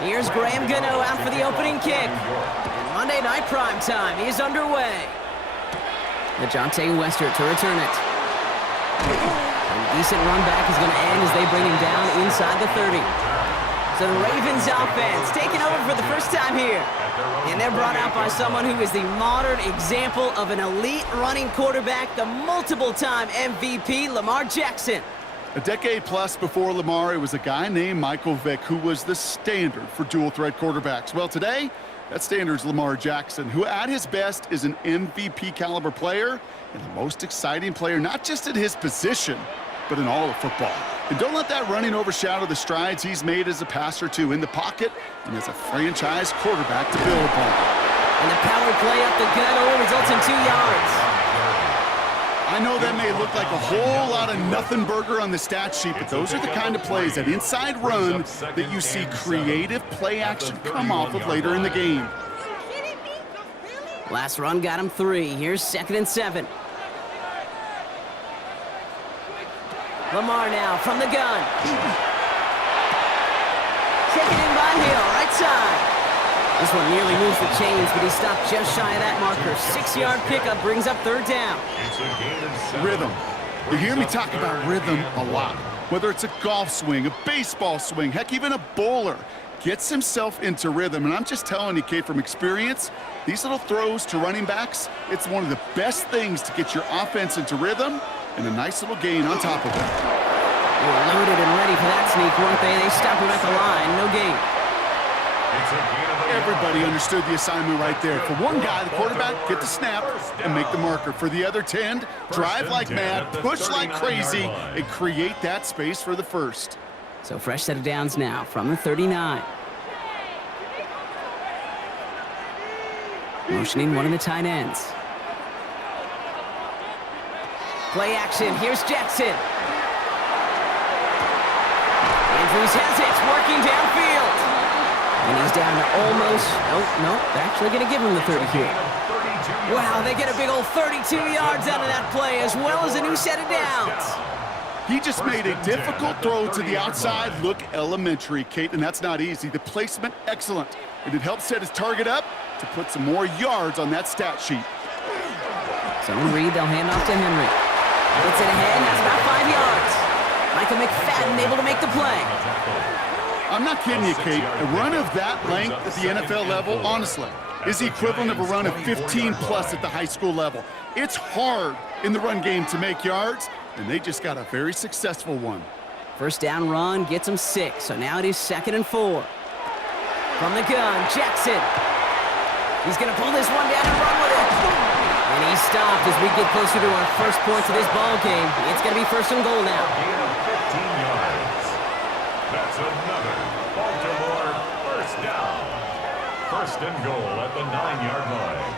Here's Graham Gano out for the opening kick. And Monday Night Prime Time is underway. LeJontay Western to return it. A decent run back is going to end as they bring him down inside the 30. So the Ravens offense taking over for the first time here. And they're brought out by someone who is the modern example of an elite running quarterback, the multiple-time MVP, Lamar Jackson. A decade plus before Lamar, it was a guy named Michael Vick who was the standard for dual-threat quarterbacks. Well, today, that standard is Lamar Jackson, who at his best is an MVP-caliber player and the most exciting player, not just at his position, but in all of football. And don't let that running overshadow the strides he's made as a passer, too, in the pocket and as a franchise quarterback to build upon. And the power play up the gut results in 2 yards. I know that may look like a whole lot of nothing burger on the stat sheet, but those are the kind of plays, that inside run, that you see creative play action come off of later in the game. Last run got him 3. Here's 2nd and 7. Lamar now from the gun. Taken in by Hill, right side. This one nearly moves the chains, but he stopped just shy of that marker. 6-yard pickup brings up 3rd down. Rhythm. You hear me talk about rhythm a lot. Whether it's a golf swing, a baseball swing, heck, even a bowler gets himself into rhythm. And I'm just telling you, Kate, from experience, these little throws to running backs, it's one of the best things to get your offense into rhythm and a nice little gain on top of it. They were loaded and ready for that sneak, weren't they? They stopped him at the line. No gain. Everybody understood the assignment right there. For one guy, the quarterback, get the snap and make the marker. For the other 10, drive like mad, push like crazy, and create that space for the first. So fresh set of downs now from the 39. Motioning one of the tight ends. Play action. Here's Jackson. Andrews has it, working downfield. And he's down to almost, no, they're actually going to give him the 30 here. Wow, they get a big old 32 yards out of that play, as well as a new set of downs. He just made a difficult throw to the outside look elementary, Kate, and that's not easy. The placement, excellent. And it helped set his target up to put some more yards on that stat sheet. Zone read, they'll hand off to Henry. Gets it ahead, that's about 5 yards. Michael McFadden able to make the play. I'm not kidding you, Kate. A run of that length at the NFL level, honestly, is the equivalent of a run of 15-plus at the high school level. It's hard in the run game to make yards, and they just got a very successful one. First down run gets him 6, so now it is 2nd and 4. From the gun, Jackson. He's going to pull this one down and run with it. And he stopped as we get closer to our first points of this ball game. It's going to be 1st and goal now. 15 yards. That's another Baltimore first down. 1st and goal at the 9-yard line.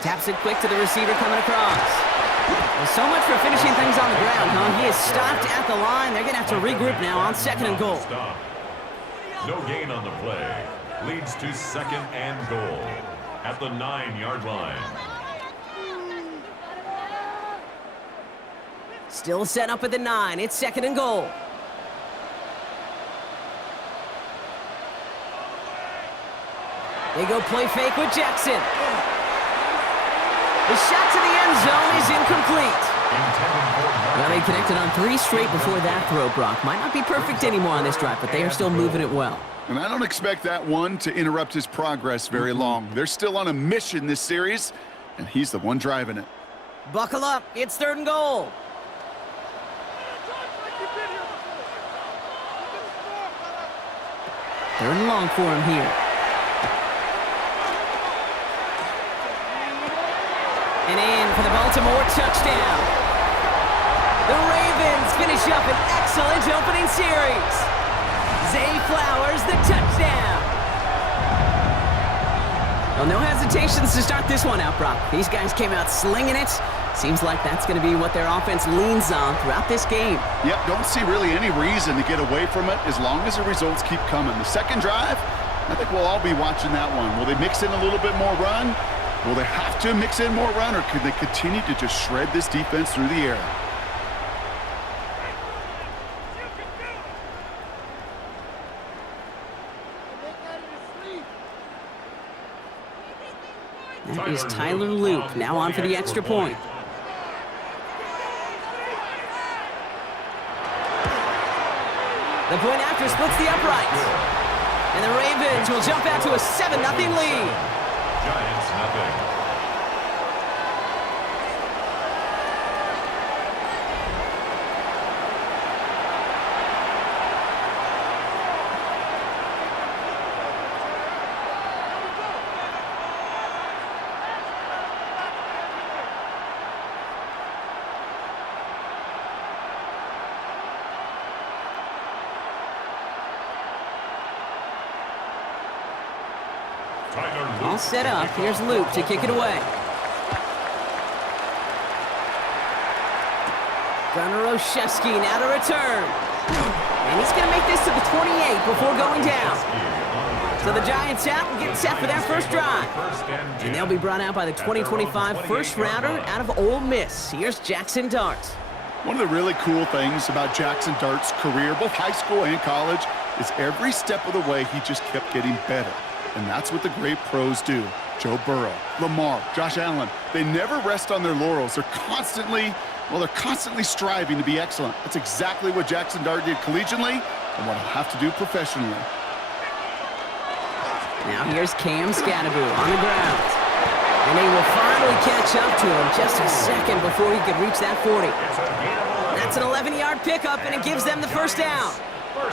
Taps it quick to the receiver coming across. Well, so much for finishing things on the ground, huh? He is stopped at the line. They're going to have to regroup now on 2nd and goal. No gain on the play. Leads to 2nd and goal at the 9-yard line. Still set up at the 9. It's 2nd and goal. They go play fake with Jackson. The shot to the end zone is incomplete. Well, they connected on 3 straight before that throw, Brock. Might not be perfect anymore on this drive, but they are still moving it well. And I don't expect that one to interrupt his progress very long. They're still on a mission this series, and he's the one driving it. Buckle up. It's 3rd and goal. Third and long for him here. And in for the Baltimore touchdown. The Ravens finish up an excellent opening series. Zay Flowers, the touchdown. Well, no hesitations to start this one out, Brock. These guys came out slinging it. Seems like that's going to be what their offense leans on throughout this game. Yep, don't see really any reason to get away from it as long as the results keep coming. The second drive, I think we'll all be watching that one. Will they mix in a little bit more run? Will they have to mix in more run, or could they continue to just shred this defense through the air? That is Tyler Loop, now on for the extra point. The point after splits the uprights. And the Ravens will jump out to a 7-0 lead. Giants nothing. All set up. Here's Luke to kick it away. Gunnar Olszewski now to return. And he's going to make this to the 28 before going down. So the Giants out and getting set for their first drive. And they'll be brought out by the 2025 first rounder out of Ole Miss. Here's Jackson Dart. One of the really cool things about Jackson Dart's career, both high school and college, is every step of the way he just kept getting better. And that's what the great pros do. Joe Burrow, Lamar, Josh Allen, they never rest on their laurels. They're constantly striving to be excellent. That's exactly what Jackson Dart did collegiately and what he'll have to do professionally. Now here's Cam Scadaboo on the ground. And he will finally catch up to him just a second before he could reach that 40. That's an 11-yard pickup, and it gives them the first down.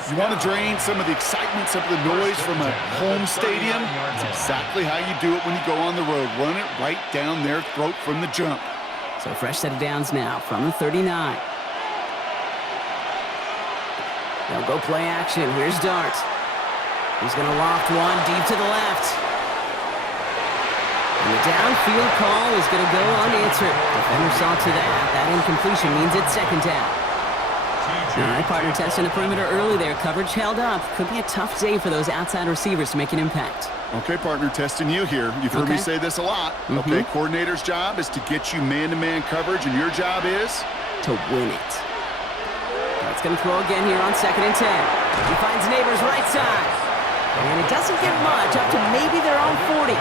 You want to drain some of the excitement, some of the noise from a home stadium? It's exactly how you do it when you go on the road. Run it right down their throat from the jump. So fresh set of downs now from the 39. They'll go play action. Here's Dart. He's going to loft one deep to the left. And the downfield call is going to go unanswered. Defender saw to that. That incompletion means it's second down. All right, partner testing the perimeter early there. Coverage held up. Could be a tough day for those outside receivers to make an impact. Okay, partner, testing you here. You've heard me say this a lot. Okay, coordinator's job is to get you man-to-man coverage, and your job is? To win it. That's going to throw again here on 2nd and 10. He finds Neighbors right side. And it doesn't get much, up to maybe their own 40.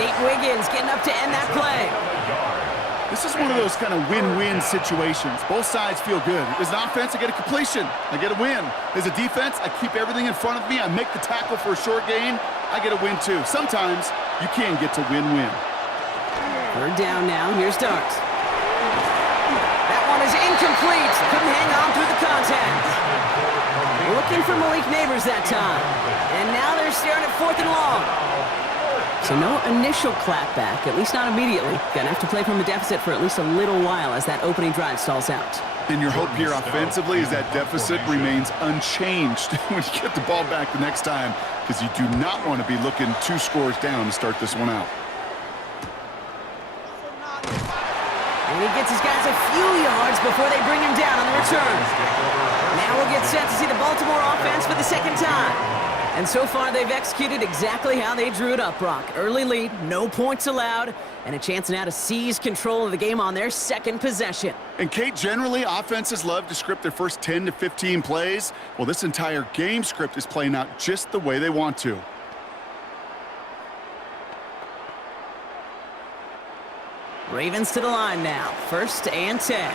Nate Wiggins getting up to end that play. This is one of those kind of win-win situations. Both sides feel good. As an offense, I get a completion. I get a win. As a defense, I keep everything in front of me. I make the tackle for a short gain. I get a win, too. Sometimes, you can get to win-win. Third down now. Here's Dart. That one is incomplete. Couldn't hang on through the contact. Looking for Malik Neighbors that time. And now they're staring at 4th and long. So no initial clapback, at least not immediately. Gonna have to play from a deficit for at least a little while as that opening drive stalls out. And your hope here offensively is that deficit remains unchanged when you get the ball back the next time, because you do not want to be looking 2 scores down to start this one out. And he gets his guys a few yards before they bring him down on the return. Now we'll get set to see the Baltimore offense for the second time. And so far, they've executed exactly how they drew it up, Brock. Early lead, no points allowed, and a chance now to seize control of the game on their second possession. And, Kate, generally, offenses love to script their first 10 to 15 plays. Well, this entire game script is playing out just the way they want to. Ravens to the line now. 1st and 10.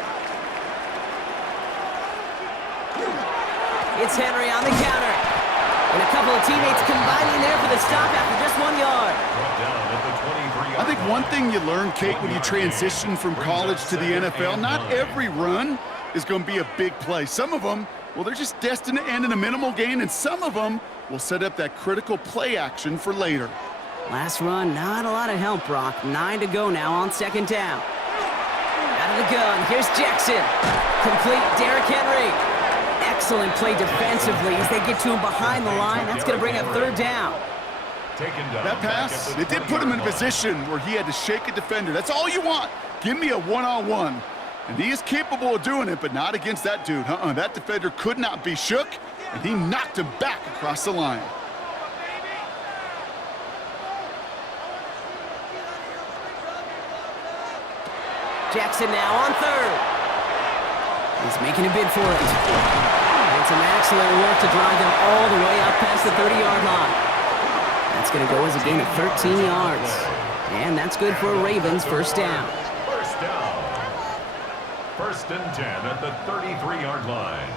It's Henry on the counter. And a couple of teammates combining there for the stop after just 1 yard. I think one thing you learn, Kate, when you transition from college to the NFL, not every run is going to be a big play. Some of them, well, they're just destined to end in a minimal gain, and some of them will set up that critical play action for later. Last run, not a lot of help, Brock. 9 to go now on 2nd down. Out of the gun, here's Jackson. Complete, Derrick Henry. Excellent play defensively as they get to him behind the line. That's going to bring up 3rd down. That pass, it did put him in a position where he had to shake a defender. That's all you want. Give me a one-on-one. And he is capable of doing it, but not against that dude. That defender could not be shook, and he knocked him back across the line. Jackson now on third. He's making a bid for it. And some excellent work to drive them all the way up past the 30-yard line. That's going to go as a gain of 13 yards. And that's good for a Ravens first down. First down. First and 10 at the 33-yard line.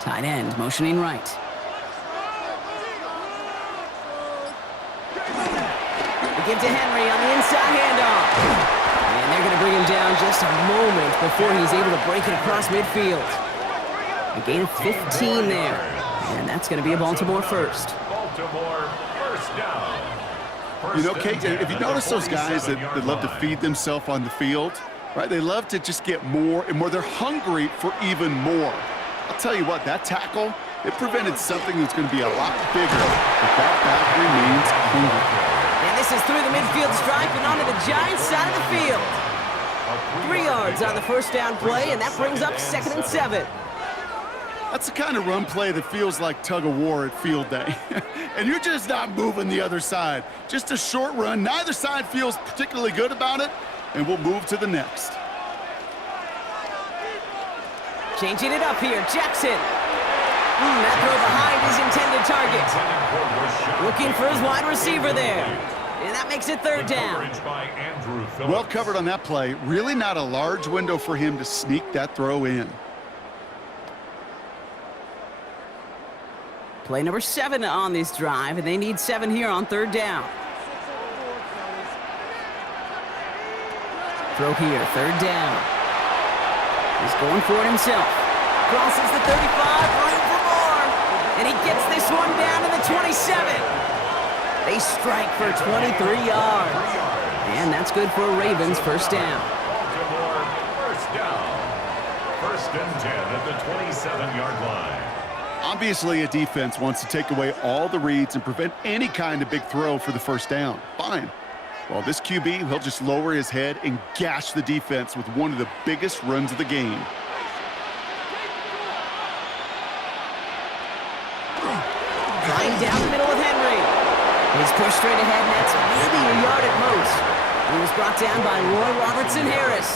Tight end motioning right. They give to Henry on the inside handoff. And they're going to bring him down just a moment before he's able to break it across midfield. A gain of 15 there. And that's going to be a Baltimore first. Baltimore first down. You know, Kate, if you notice those guys that love to feed themselves on the field, right? They love to just get more and more. They're hungry for even more. I'll tell you what, that tackle, it prevented something that's going to be a lot bigger if that back remains hungry. And this is through the midfield stripe and onto the Giants side of the field. 3 yards on the first down play, and that brings up 2nd and 7. That's the kind of run play that feels like tug of war at field day. And you're just not moving the other side. Just a short run. Neither side feels particularly good about it, and we'll move to the next. Changing it up here, Jackson. That throw behind his intended target. Looking for his wide receiver there. And that makes it 3rd down. Well covered on that play. Really not a large window for him to sneak that throw in. Play number 7 on this drive, and they need 7 here on 3rd down. Throw here, 3rd down. He's going for it himself. Crosses the 35, room for more. And he gets this one down to the 27. They strike for 23 yards. And that's good for a Ravens first down. Baltimore first down. First and 10 at the 27-yard line. Obviously, a defense wants to take away all the reads and prevent any kind of big throw for the first down. Fine. Well, this QB, he'll just lower his head and gash the defense with one of the biggest runs of the game. Flying down the middle with Henry. He's pushed straight ahead, and that's maybe a yard at most. He was brought down by Roy Robertson-Harris.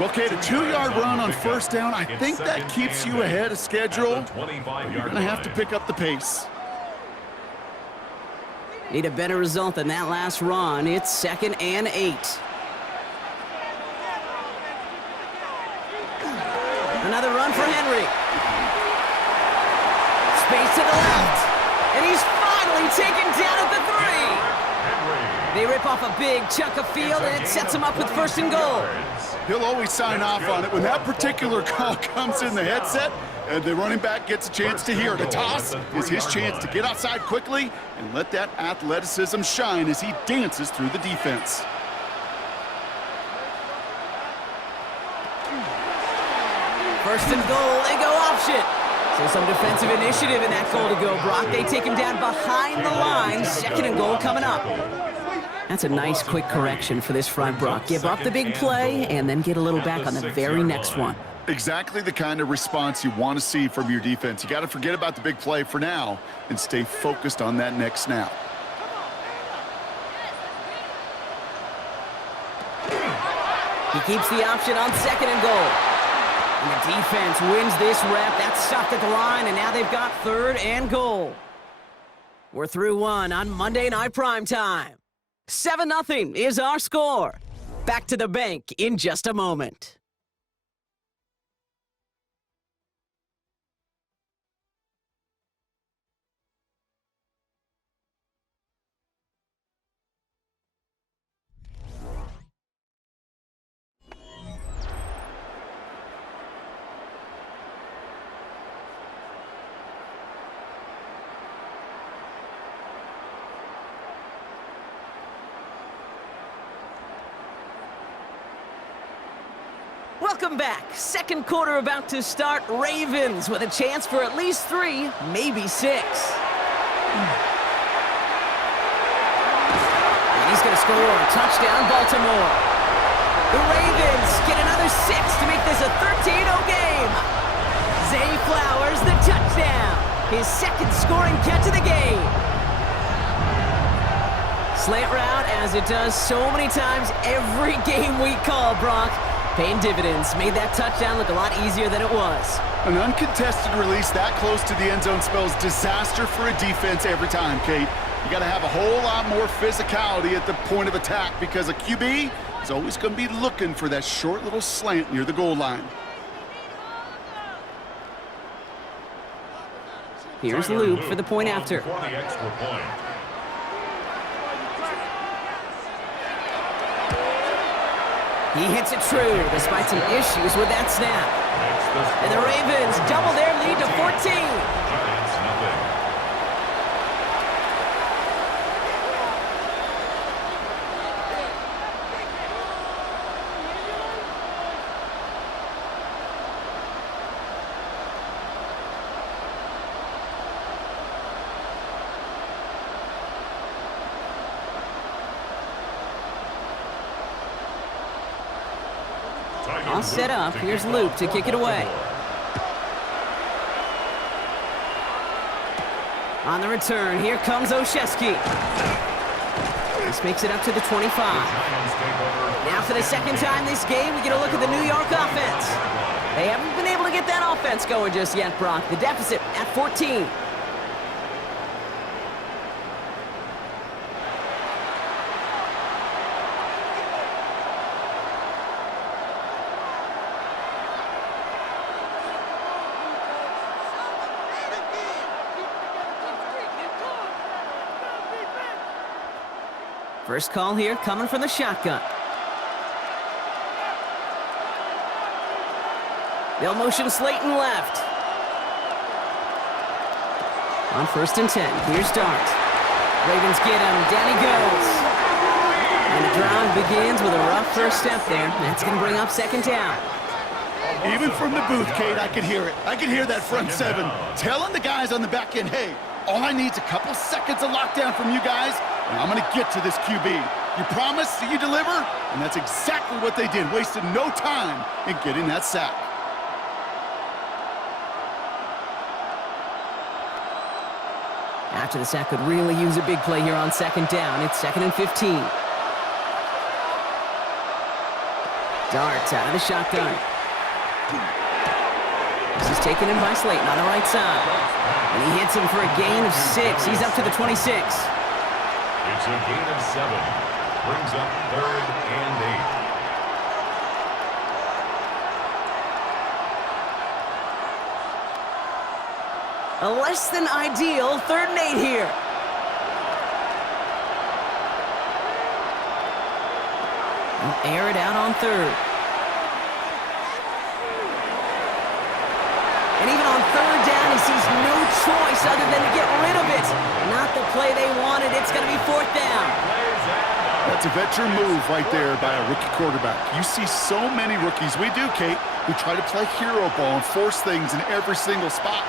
Well, Kate, a 2-yard run on first down, I think that keeps you ahead of schedule. You're going to have to pick up the pace. Need a better result than that last run. It's 2nd and 8. Another run for Henry. Space to the left. And he's finally taken down at the 3. They rip off a big chunk of field, and it sets him up with 1st and goal. He'll always sign off on it when that particular call comes in the headset and the running back gets a chance to hear it. A toss is his chance to get outside quickly and let that athleticism shine as he dances through the defense. First and goal, they go option. So some defensive initiative in that goal to go, Brock. They take him down behind the line. 2nd and goal coming up. That's a nice quick correction for this front, Brock. Give up the big play and then get a little back on the very next one. Exactly the kind of response you want to see from your defense. You got to forget about the big play for now and stay focused on that next snap. He keeps the option on 2nd and goal. And the defense wins this rep. That's stopped at the line, and now they've got 3rd and goal. We're through 1 on Monday Night Primetime. 7-0 is our score. Back to the bank in just a moment. Welcome back. 2nd quarter about to start. Ravens with a chance for at least 3, maybe 6. And he's going to score. Touchdown, Baltimore. The Ravens get another 6 to make this a 13-0 game. Zay Flowers, the touchdown. His second scoring catch of the game. Slant route, as it does so many times every game we call, Brock. Paying dividends. Made that touchdown look a lot easier than it was. An uncontested release that close to the end zone spells disaster for a defense every time, Kate. You got to have a whole lot more physicality at the point of attack because a QB is always going to be looking for that short little slant near the goal line. Here's Loop for the point after. For the extra point. He hits it true, despite some issues with that snap. And the Ravens double their lead to 14. Giants, nothing. All set up. Here's Loop to kick it away. On the return, here comes Olszewski. This makes it up to the 25. Now for the second time this game, we get a look at the New York offense. They haven't been able to get that offense going just yet, Brock. The deficit at 14. First call here coming from the shotgun. They'll motion Slayton left. On 1st and 10, here's Dart. Ravens get him, down he goes. And the drive begins with a rough first step there. That's going to bring up 2nd down. Even from the booth, Kate, I could hear it. I could hear that front 7 telling the guys on the back end, hey, all I need is a couple seconds of lockdown from you guys, and I'm going to get to this QB. You promise, you deliver? And that's exactly what they did. Wasted no time in getting that sack. After the sack, could really use a big play here on 2nd down. It's 2nd and 15. Dart out of the shotgun. This is taken in by Slayton on the right side. And he hits him for a gain of 6. He's up to the 26. It's a gain of 7. Brings up 3rd and 8. A less than ideal 3rd and 8 here. He'll air it out on 3rd. And even on 3rd down, he sees no choice other than to get rid of it. Not the play they wanted. It's going to be 4th down. That's a veteran move right there by a rookie quarterback. You see so many rookies, we do, Kate, who try to play hero ball and force things in every single spot.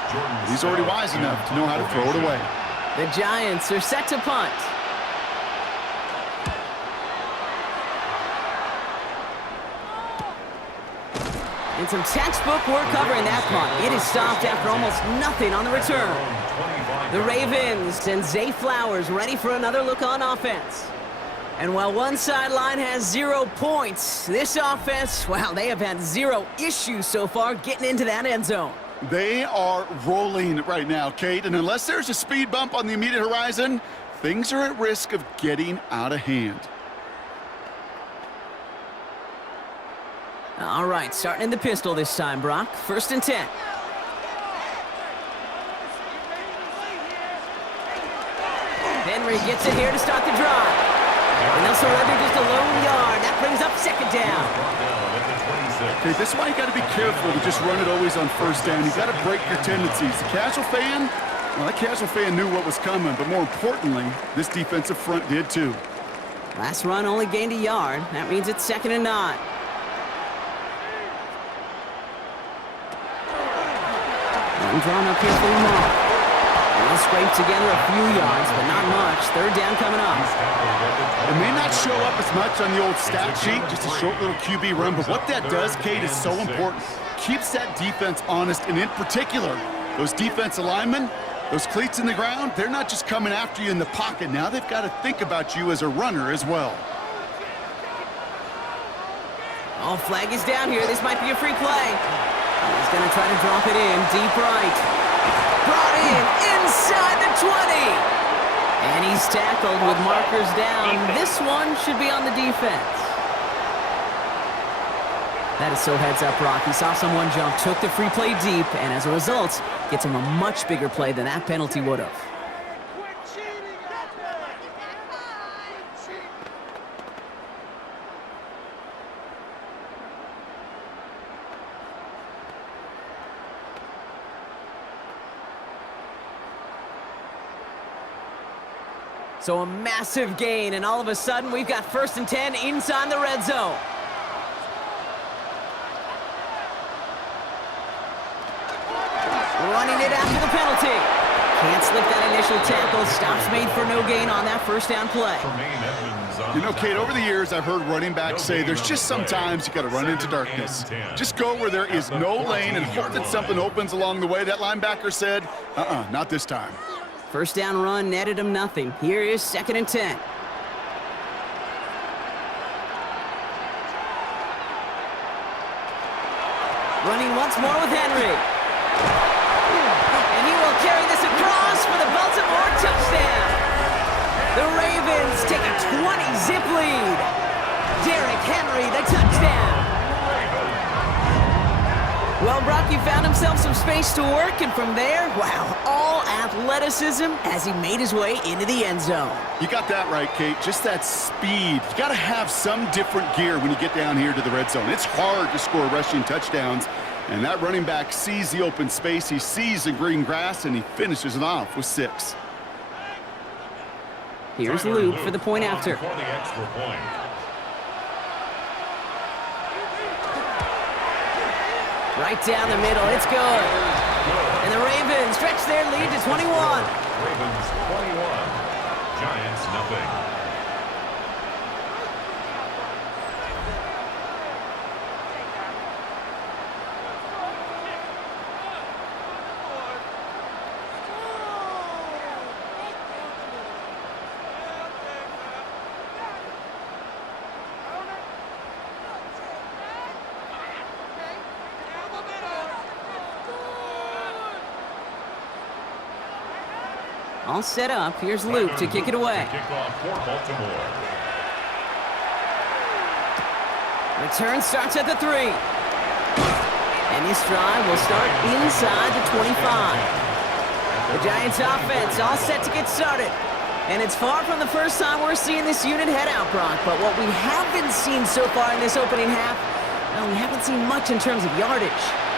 He's already wise enough to know how to throw it away. The Giants are set to punt. And some textbook work covering that punt. It is stopped after almost nothing on the return. The Ravens and Zay Flowers ready for another look on offense. And while one sideline has 0 points, this offense, wow, they have had 0 issues so far getting into that end zone. They are rolling right now, Kate, and unless there's a speed bump on the immediate horizon, things are at risk of getting out of hand. All right, starting in the pistol this time, Brock. 1st and 10. Henry gets it here to start the drive. And they'll surrender just a lone yard. That brings up 2nd down. Okay, this is why you got to be careful to just run it always on 1st down. You got to break your tendencies. The casual fan, well, that casual fan knew what was coming, but more importantly, this defensive front did too. Last run only gained a yard. That means it's 2nd and 9. Run drawn up here for Lamar. They'll scrape together a few yards, but not much. 3rd down coming up. It may not not show up as much on the old stat sheet, just a short little QB run, but what that does, Kate, is so important. Keeps that defense honest, and in particular, those defensive linemen, those cleats in the ground, they're not just coming after you in the pocket. Now they've got to think about you as a runner as well. Oh, flag is down here. This might be a free play. He's going to try to drop it in deep right. Brought in inside the 20. And he's tackled with markers down. This one should be on the defense. That is so heads up, Brock. He saw someone jump, took the free play deep, and as a result, gets him a much bigger play than that penalty would have. So a massive gain, and all of a sudden, we've got 1st and 10 inside the red zone. Running it after the penalty. Can't slip that initial tackle. Stops made for no gain on that 1st down play. You know, Kate, over the years, I've heard running backs say there's just sometimes you got to run into darkness. Just go where there is no lane and hope that something opens along the way. That linebacker said, not this time. 1st down run netted him nothing. Here is 2nd and 10. Running once more with Henry. And he will carry this across for the Baltimore touchdown. The Ravens take a 20-zip lead. Derrick Henry, the touchdown. Well, Brock, he found himself some space to work, and from there, wow, all athleticism as he made his way into the end zone. You got that right, Kate. Just that speed. You got to have some different gear when you get down here to the red zone. It's hard to score rushing touchdowns, and that running back sees the open space, he sees the green grass, and he finishes it off with 6. Here's Luke for the point after. For the extra point. Right down the middle, it's good. And the Ravens stretch their lead to 21. Ravens 21, Giants nothing. All set up. Here's Luke to kick it away. Kickoff for Baltimore. Return starts at the 3. And this drive will start inside the 25. The Giants offense all set to get started. And it's far from the first time we're seeing this unit head out, Brock. But what we haven't seen so far in this opening half, well, we haven't seen much in terms of yardage.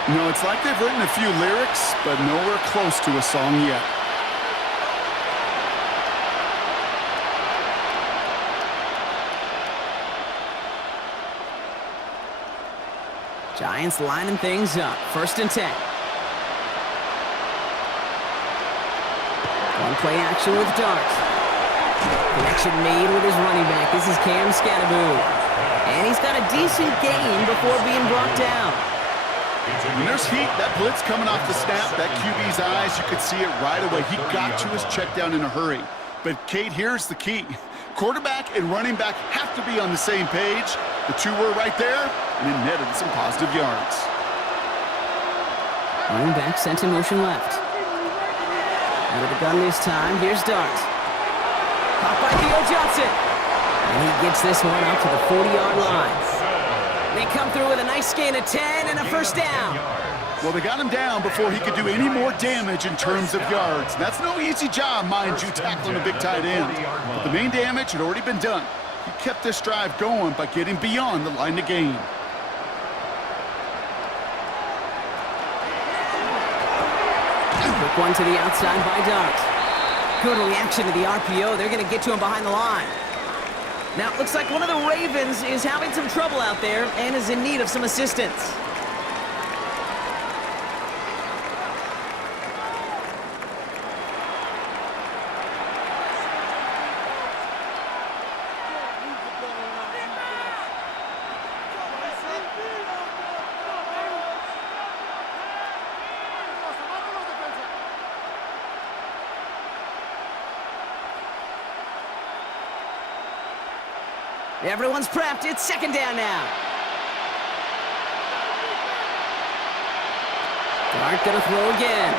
You know, it's like they've written a few lyrics, but nowhere close to a song yet. Giants lining things up. 1st and 10. One play action with Dart. Connection made with his running back. This is Cam Scatterboom. And he's got a decent gain before being brought down. When there's heat, that blitz coming off the snap, that QB's eyes, you could see it right away. He got to his check down in a hurry. But, Kate, here's the key. Quarterback and running back have to be on the same page. The two were right there, and it netted some positive yards. Running back sent in motion left. Out of the gun this time, here's Dart. Caught by Theo Johnson. And he gets this one up to the 40-yard line. They come through with a nice gain of 10 and a 1st down. Well, they got him down before he could do any more damage in terms of yards. That's no easy job, mind you, tackling a big tight end. But the main damage had already been done. He kept this drive going by getting beyond the line to gain. Quick one to the outside by Dart. Good reaction to the RPO. They're going to get to him behind the line. Now, it looks like one of the Ravens is having some trouble out there and is in need of some assistance. Everyone's prepped. It's second down now. Dart gonna throw again.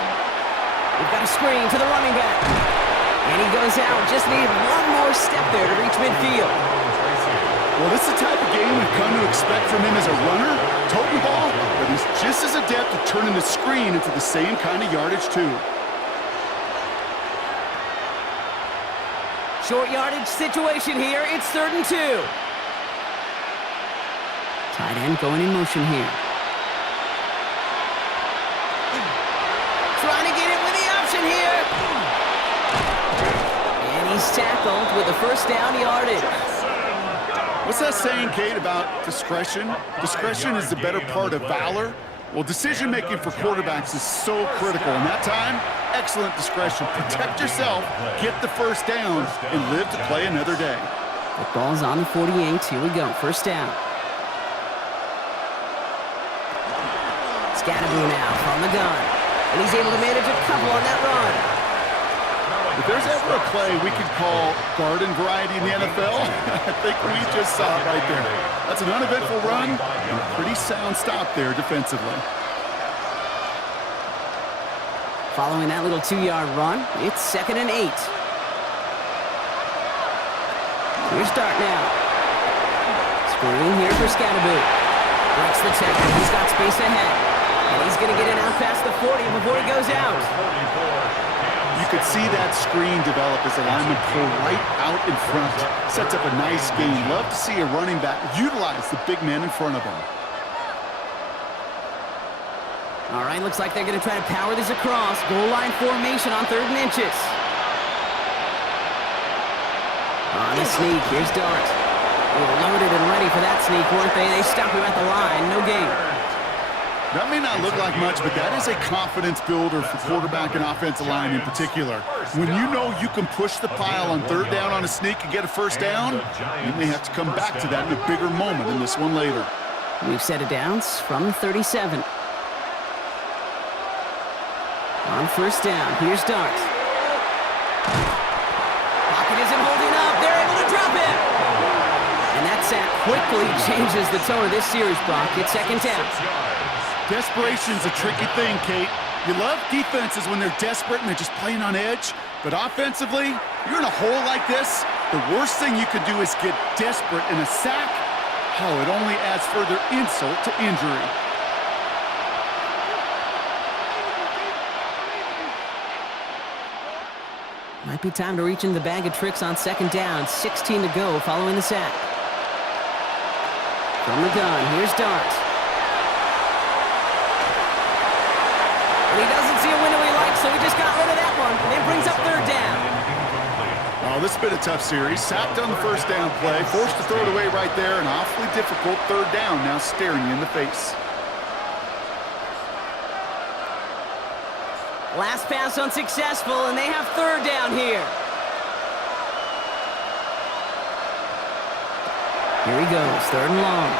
We've got a screen to the running back. And he goes out. Just needed one more step there to reach midfield. Well, this is the type of game we've come to expect from him as a runner, toting the ball, but he's just as adept at turning the screen into the same kind of yardage, too. Short yardage situation here. It's 3rd and 2. Tight end going in motion here. Trying to get it with the option here. And he's tackled with the first down yardage. What's that saying, Kate, about discretion? Discretion is the better part of valor. Well, decision-making for quarterbacks is so critical. And that time, excellent discretion. Protect yourself, get the first down, and live to play another day. The ball's on the 48. Here we go. First down. Scatterboo now from the gun. And he's able to manage a couple on that run. If there's ever a play we could call garden variety in the NFL, I think we just saw it right there. That's an uneventful run and a pretty sound stop there defensively. Following that little 2-yard run, it's 2nd and 8. Here's Dart now. Screen here for Scatterboo. Breaks the tackle. He's got space ahead. And he's going to get it out past the 40 before he goes out. You could see that screen develop as the lineman pull right out in front. Sets up a nice game. Love to see a running back utilize the big man in front of him. All right, looks like they're going to try to power this across. Goal line formation on 3rd and inches. On the sneak, here's Dart. They were loaded and ready for that sneak, weren't they? They stopped him at the line. No gain. That may not look like much, but that is a confidence builder for quarterback and offensive line in particular. When you know you can push the pile on 3rd down on a sneak and get a first down, you may have to come back to that in a bigger moment in this one later. We've set it down from 37. On first down, here's Dart. Pocket isn't holding up. They're able to drop it. And that sack quickly changes the tone of this series, Brock. It's 2nd down. Desperation's a tricky thing, Kate. You love defenses when they're desperate and they're just playing on edge. But offensively, you're in a hole like this, the worst thing you could do is get desperate in a sack. Oh, it only adds further insult to injury. Might be time to reach in the bag of tricks on 2nd down. 16 to go following the sack. From the gun, here's Dart. And he doesn't see a window he likes, so he just got rid of that one. And it brings up 3rd down. Oh, this has been a tough series. Sacked on the first down play, forced to throw it away right there. An awfully difficult 3rd down now staring you in the face. Last pass unsuccessful, and they have 3rd down here. Here he goes, 3rd and long.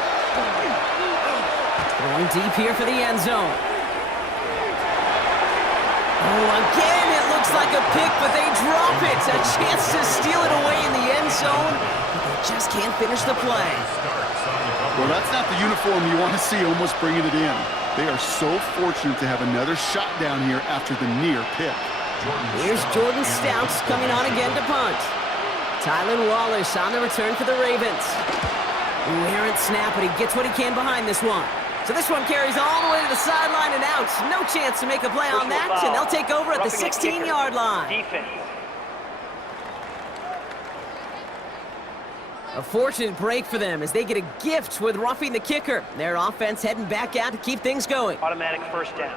Going deep here for the end zone. Oh, again, it looks like a pick, but they drop it. A chance to steal it away in the end zone, but they just can't finish the play. Well, that's not the uniform you want to see almost bringing it in. They are so fortunate to have another shot down here after the near pick. Here's Jordan Stouts coming on again to punt. Tylan Wallace on the return for the Ravens. Ooh, errant snap, but he gets what he can behind this one. So this one carries all the way to the sideline and out. No chance to make a play on that, and they'll take over at the 16-yard line. Defense. A fortunate break for them as they get a gift with roughing the kicker. Their offense heading back out to keep things going. Automatic first down.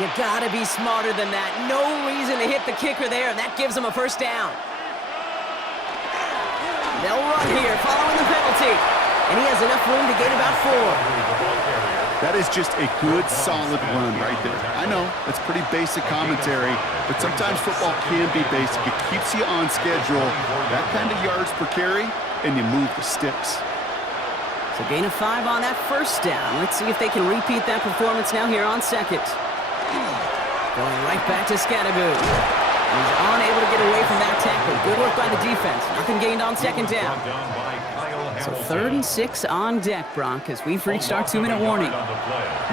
You gotta be smarter than that. No reason to hit the kicker there, and that gives them a first down. They'll run here following the penalty, and he has enough room to gain about 4. That is just a good, solid run right there. I know, that's pretty basic commentary, but sometimes football can be basic. It keeps you on schedule, that kind of yards per carry, and you move the sticks. So gain of 5 on that first down. Let's see if they can repeat that performance now here on second. Going right back to Scadaboo. He's unable to get away from that tackle. Good work by the defense. Nothing gained on second down. So 3rd and 6 on deck, Brock, as we've reached our 2-minute warning.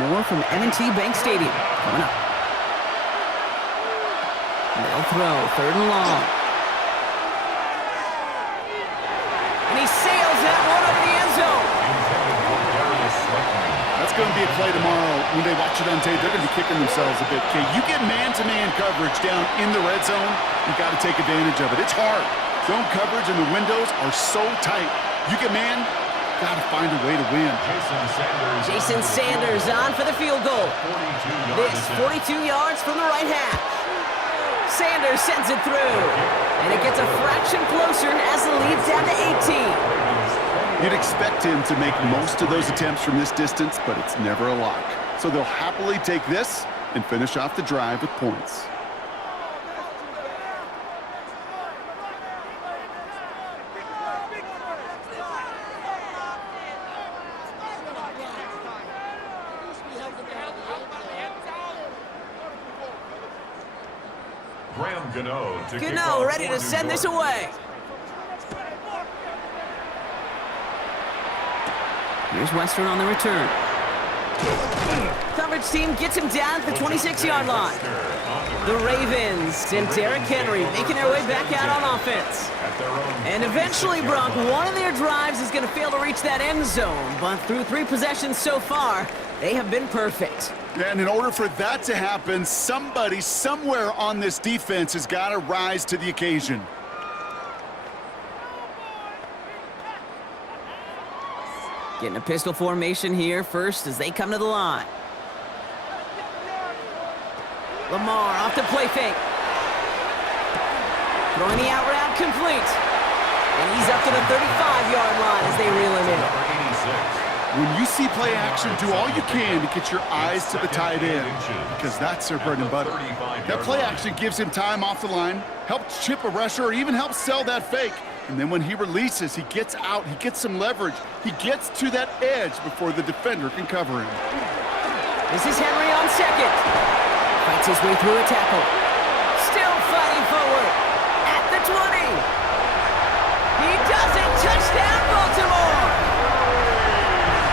More from M&T Bank Stadium coming up. They'll throw, 3rd and long. And he sails that one over the end zone. That's going to be a play tomorrow. When they watch it on tape, they're going to be kicking themselves a bit. Okay, you get man-to-man coverage down in the red zone, you got to take advantage of it. It's hard. Zone coverage and the windows are so tight. You get man, got to find a way to win. Jason Sanders on for the field goal. This 42 yards from the right half. Sanders sends it through, and it gets a fraction closer as the lead's down to 18. You'd expect him to make most of those attempts from this distance, but it's never a lock. So they'll happily take this and finish off the drive with points. Gano ready to send this away. Here's Western on the return. Coverage team gets him down at the 26-yard line. The Ravens and Derrick Henry making their way back out on offense. And eventually, Brock, one of their drives is going to fail to reach that end zone. But through 3 possessions so far, they have been perfect. Yeah, and in order for that to happen, somebody somewhere on this defense has got to rise to the occasion. Getting a pistol formation here first as they come to the line. Lamar off the play fake. Throwing the out route complete. And he's up to the 35-yard line as they reel him in. When you see play action, do all you can to get your eyes to the tight end, because that's their bread and butter. That play action gives him time off the line, helps chip a rusher, or even helps sell that fake. And then when he releases, he gets out, he gets some leverage. He gets to that edge before the defender can cover him. This is Henry on second. Fights his way through a tackle. Still fighting forward. At the 20. He does it. Touchdown, Baltimore.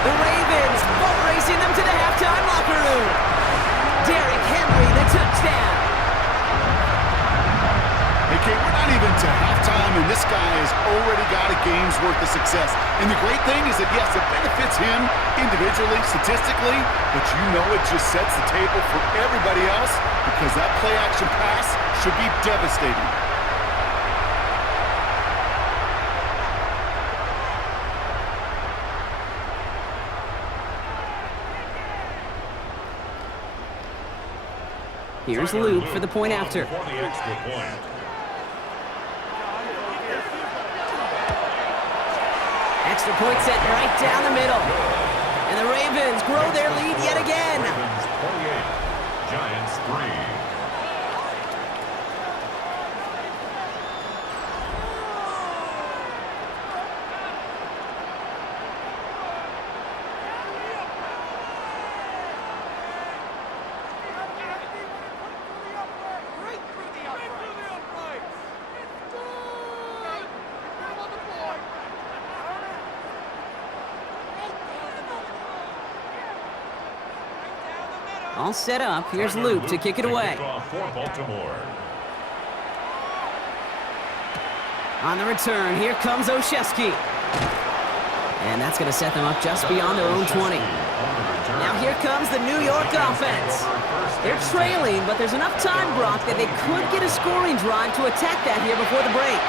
The Ravens boat racing them to the halftime locker room. Derrick Henry, the touchdown. Hey, Kate, we're not even to halftime, and this guy has already got a game's worth of success. And the great thing is that, yes, it benefits him individually, statistically, but you know it just sets the table for everybody else because that play-action pass should be devastating. Here's Luke for the point after. Extra point set right down the middle. And the Ravens grow their lead yet again. Ravens 28, Giants 3. All set up. Here's Luke to kick it away. For Baltimore. On the return, here comes Olszewski. And that's going to set them up just beyond their own 20. Now here comes the New York offense. They're trailing, but there's enough time, Brock, that they could get a scoring drive to attack that here before the break.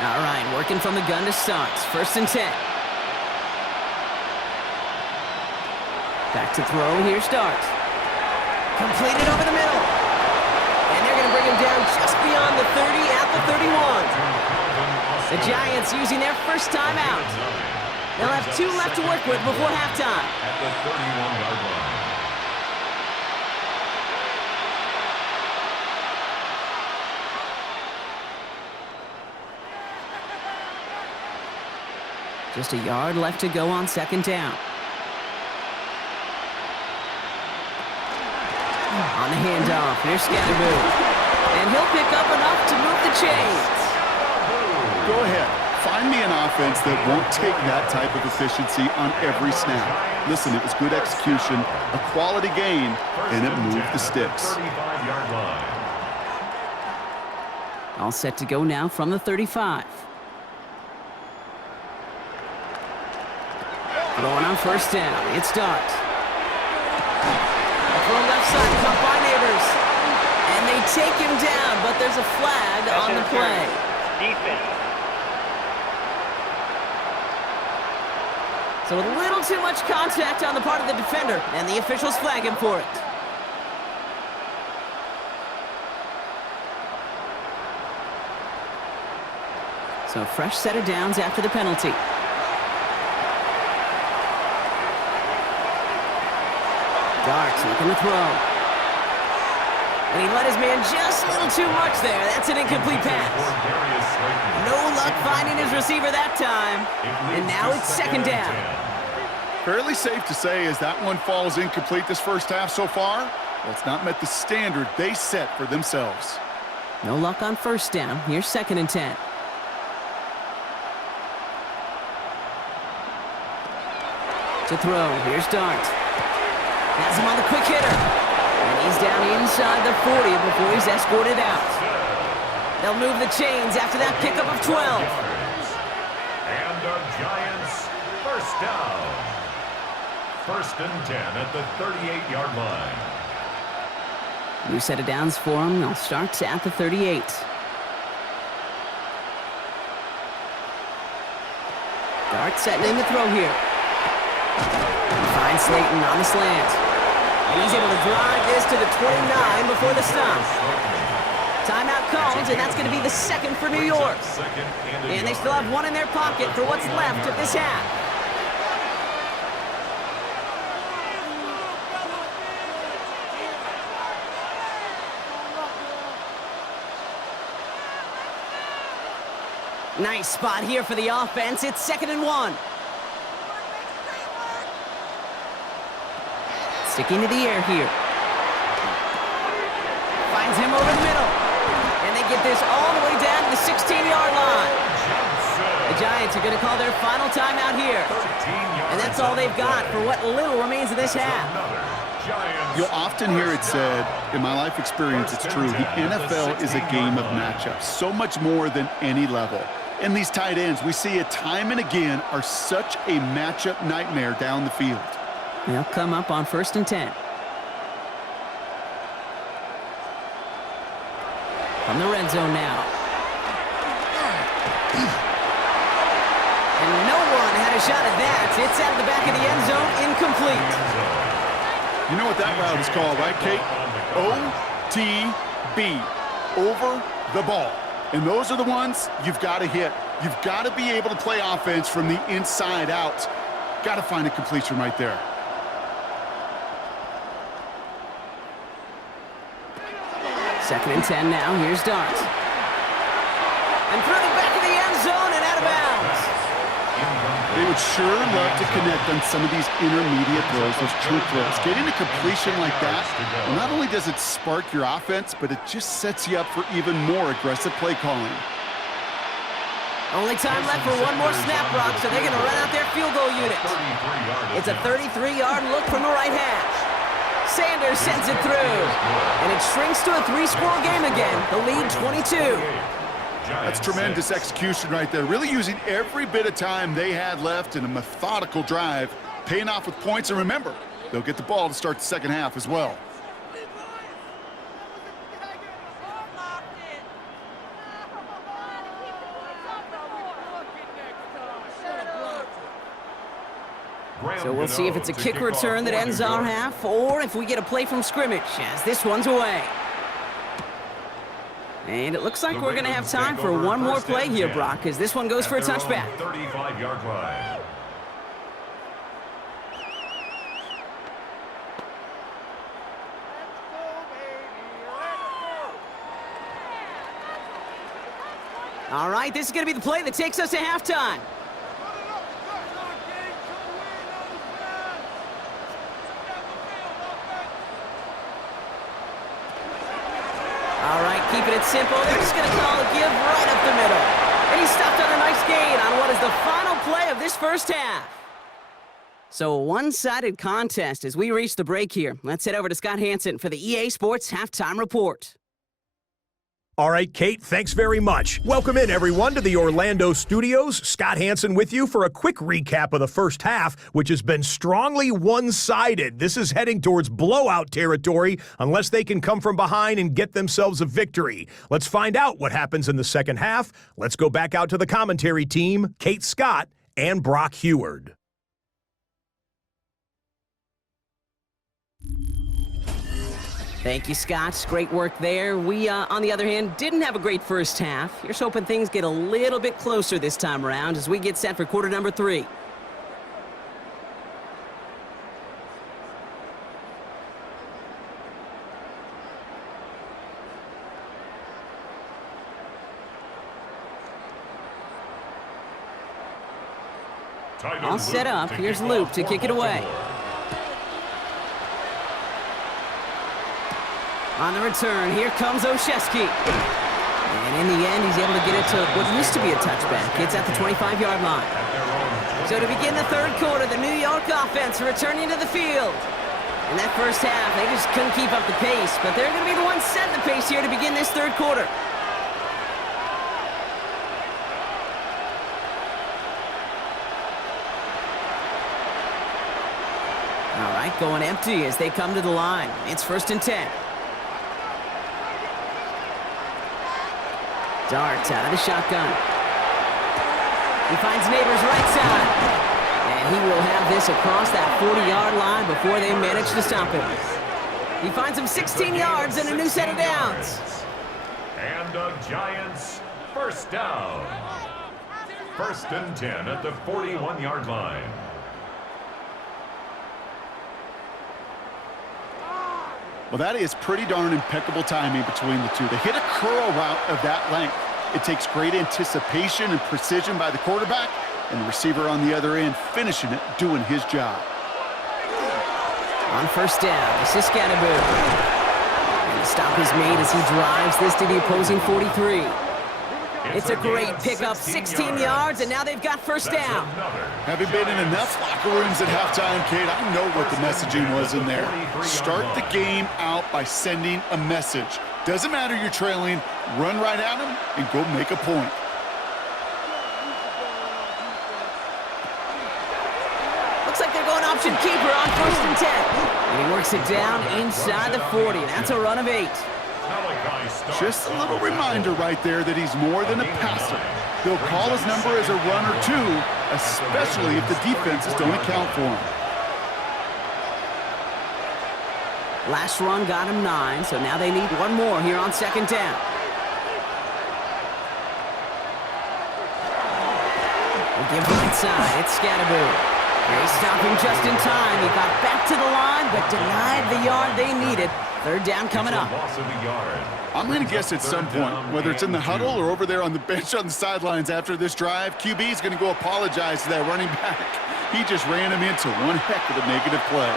All right, working from the gun to start. 1st and 10. Back to throw, here starts. Completed over the middle. And they're going to bring him down just beyond the 30 at the 31. The Giants using their first timeout. They'll have 2 left to work with before halftime. At the 31-yard line. Just a yard left to go on second down. On the handoff, here's Scatterboo. And he'll pick up enough to move the chains. Go ahead. Find me an offense that won't take that type of efficiency on every snap. Listen, it was good execution, a quality game, and it moved the sticks. 35-yard line. All set to go now from the 35. Going on first down, it's Dart. Throw left side, caught by Neighbors. And they take him down, but there's a flag on the play. Defense. So a little too much contact on the part of the defender, and the officials flag him for it. So a fresh set of downs after the penalty. Dart looking to throw. And he let his man just a little too much there. That's an incomplete pass. No luck finding his receiver that time. And now it's second down. Fairly safe to say as that one falls incomplete this first half so far, well, it's not met the standard they set for themselves. No luck on first down. Here's second and 10. To throw, here's Dart. Has him on the quick hitter. And he's down inside the 40 before he's escorted out. They'll move the chains after that pickup of 12. And the Giants first down. First and 10 at the 38-yard line. New set of downs for them. They'll start at the 38. Dart setting in the throw here. Finds Slayton on the slant. And he's able to drive this to the 29 before the stop. Timeout called, and that's going to be the second for New York. And they still have one in their pocket for what's left of this half. Nice spot here for the offense. It's second and 1. Sticking to the air here. Finds him over the middle. And they get this all the way down to the 16-yard line. The Giants are going to call their final timeout here. And that's all they've got for what little remains of this half. You'll often hear it said, in my life experience, it's true, the NFL is a game of matchups, so much more than any level. And these tight ends, we see it time and again, are such a matchup nightmare down the field. They'll come up on first and 10. From the red zone now. And no one had a shot at that. It's out of the back of the end zone, incomplete. You know what that route is called, right, Kate? OTB, over the ball. And those are the ones you've got to hit. You've got to be able to play offense from the inside out. Got to find a completion right there. Second and 10 now. Here's Dart. And through the back of the end zone and out of bounds. They would sure love to connect on some of these intermediate throws, those true throws. Getting a completion like that, well, not only does it spark your offense, but it just sets you up for even more aggressive play calling. Only time left for one more snap, Brock, so they're going to run out their field goal unit. It's a 33-yard look from the right hash. Sanders sends it through, and it shrinks to a 3-score game again. The lead 22. That's tremendous execution right there. Really using every bit of time they had left in a methodical drive, paying off with points. And remember, they'll get the ball to start the second half as well. So we'll see if it's a kick return that ends our half, or if we get a play from scrimmage, as this one's away. And it looks like we're going to have time for one more play here, Brock, as this one goes for a touchback. 35-yard line. All right, this is going to be the play that takes us to halftime. All right, keeping it simple. They're just going to call a give right up the middle. And he stopped on a nice gain on what is the final play of this first half. So a one-sided contest as we reach the break here. Let's head over to Scott Hansen for the EA Sports Halftime Report. All right, Kate, thanks very much. Welcome in, everyone, to the Orlando studios. Scott Hansen with you for a quick recap of the first half, which has been strongly one-sided. This is heading towards blowout territory unless they can come from behind and get themselves a victory. Let's find out what happens in the second half. Let's go back out to the commentary team, Kate Scott and Brock Heward. Thank you, Scott. Great work there. We, on the other hand, didn't have a great first half. Here's hoping things get a little bit closer this time around as we get set for quarter number 3. All set up. Here's Luke to kick it away. On the return, here comes Olszewski. And in the end, he's able to get it to what used to be a touchback. It's at the 25-yard line. So to begin the third quarter, the New York offense returning to the field. In that first half, they just couldn't keep up the pace, but they're going to be the ones setting the pace here to begin this third quarter. All right, going empty as they come to the line. It's 1st and 10. Dart out of the shotgun. He finds Neighbors right side. And he will have this across that 40-yard line before they manage to stop him. He finds him 16 yards and a new set of downs. And the Giants first down. 1st and 10 at the 41-yard line. Well, that is pretty darn impeccable timing between the two. They hit a curl route of that length. It takes great anticipation and precision by the quarterback, and the receiver on the other end finishing it, doing his job. On 1st down, this is Scatterboot. And the stop is made as he drives this to the opposing 43. It's a great pickup, 16 yards, and now they've got 1st down. Having been in enough locker rooms at halftime, Kate, I know what the messaging was in there. Start the game out by sending a message. Doesn't matter you're trailing, run right at them and go make a point. Looks like they're going option keeper on 1st and 10. And he works it down inside the 40. That's a run of 8. Just a little reminder right there that he's more than a passer. They'll call his number as a run or two, especially if the defenses don't account for him. Last run got him 9, so now they need one more here on 2nd down. We'll give right side. It's Scatterboot. They stop him just in time. He got back to the line, but denied the yard they needed. 3rd down coming up. I'm going to guess at some point, whether it's in the huddle or over there on the bench on the sidelines after this drive, QB is going to go apologize to that running back. He just ran him into one heck of a negative play.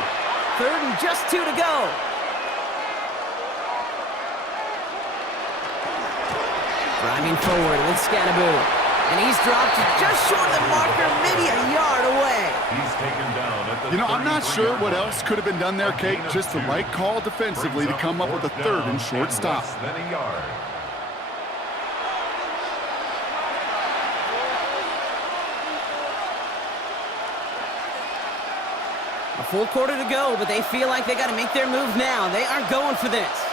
3rd and just 2 to go. Driving forward with Scatterboot. And he's dropped just short of the marker, maybe a yard away. He's taken down at the You know, I'm not sure what else could have been done there, Kate. Just the right call defensively to come up with a 3rd and short stop. Than a yard. A full quarter to go, but they feel like they got to make their move now. They aren't going for this.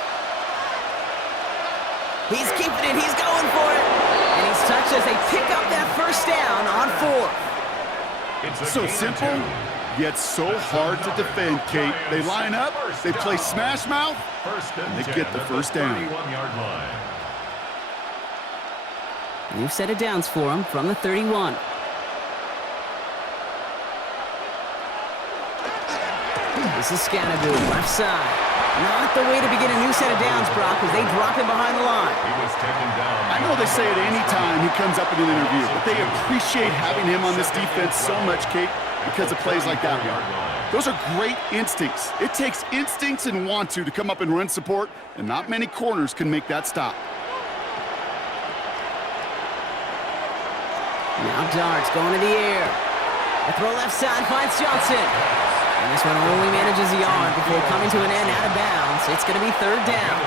He's keeping it. He's going for it. And he's touched as they pick up that 1st down on 4th. It's So simple, yet so hard to defend, Kate. They line up, they play smash mouth, and they get the first down. 31-yard line. New set of downs for him from the 31. This is Scannaboo, left side. Not the way to begin a new set of downs, Brock, as they drop him behind the line. He was taken down. I know they say it any time he comes up in an interview, but they appreciate having him on this defense so much, Kate, because of plays like that one. Those are great instincts. It takes instincts and want to come up and run support, and not many corners can make that stop. Now Darts going to the air. The throw left side finds Johnson. And this one only manages a yard before coming to an end out of bounds. It's going to be third down.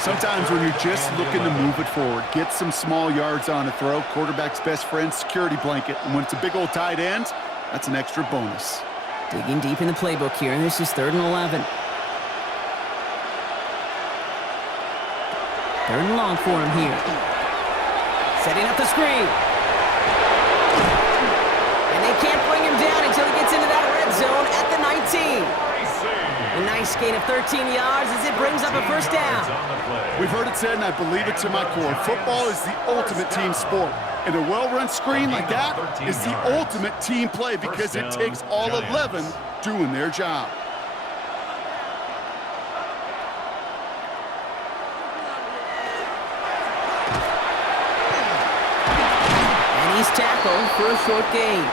Sometimes when you're just looking to move it forward, get some small yards on a throw, quarterback's best friend, security blanket. And when it's a big old tight end, that's an extra bonus. Digging deep in the playbook here, and this is 3rd and 11. 3rd and long for him here. Setting up the screen. And they can't bring him down until he gets into that red zone at the 19. A nice gain of 13 yards as it brings up a first down. We've heard it said, and I believe it to my core, football is the ultimate team sport. And a well-run screen like that is the ultimate team play because it takes all 11 doing their job. And he's tackled for a short gain.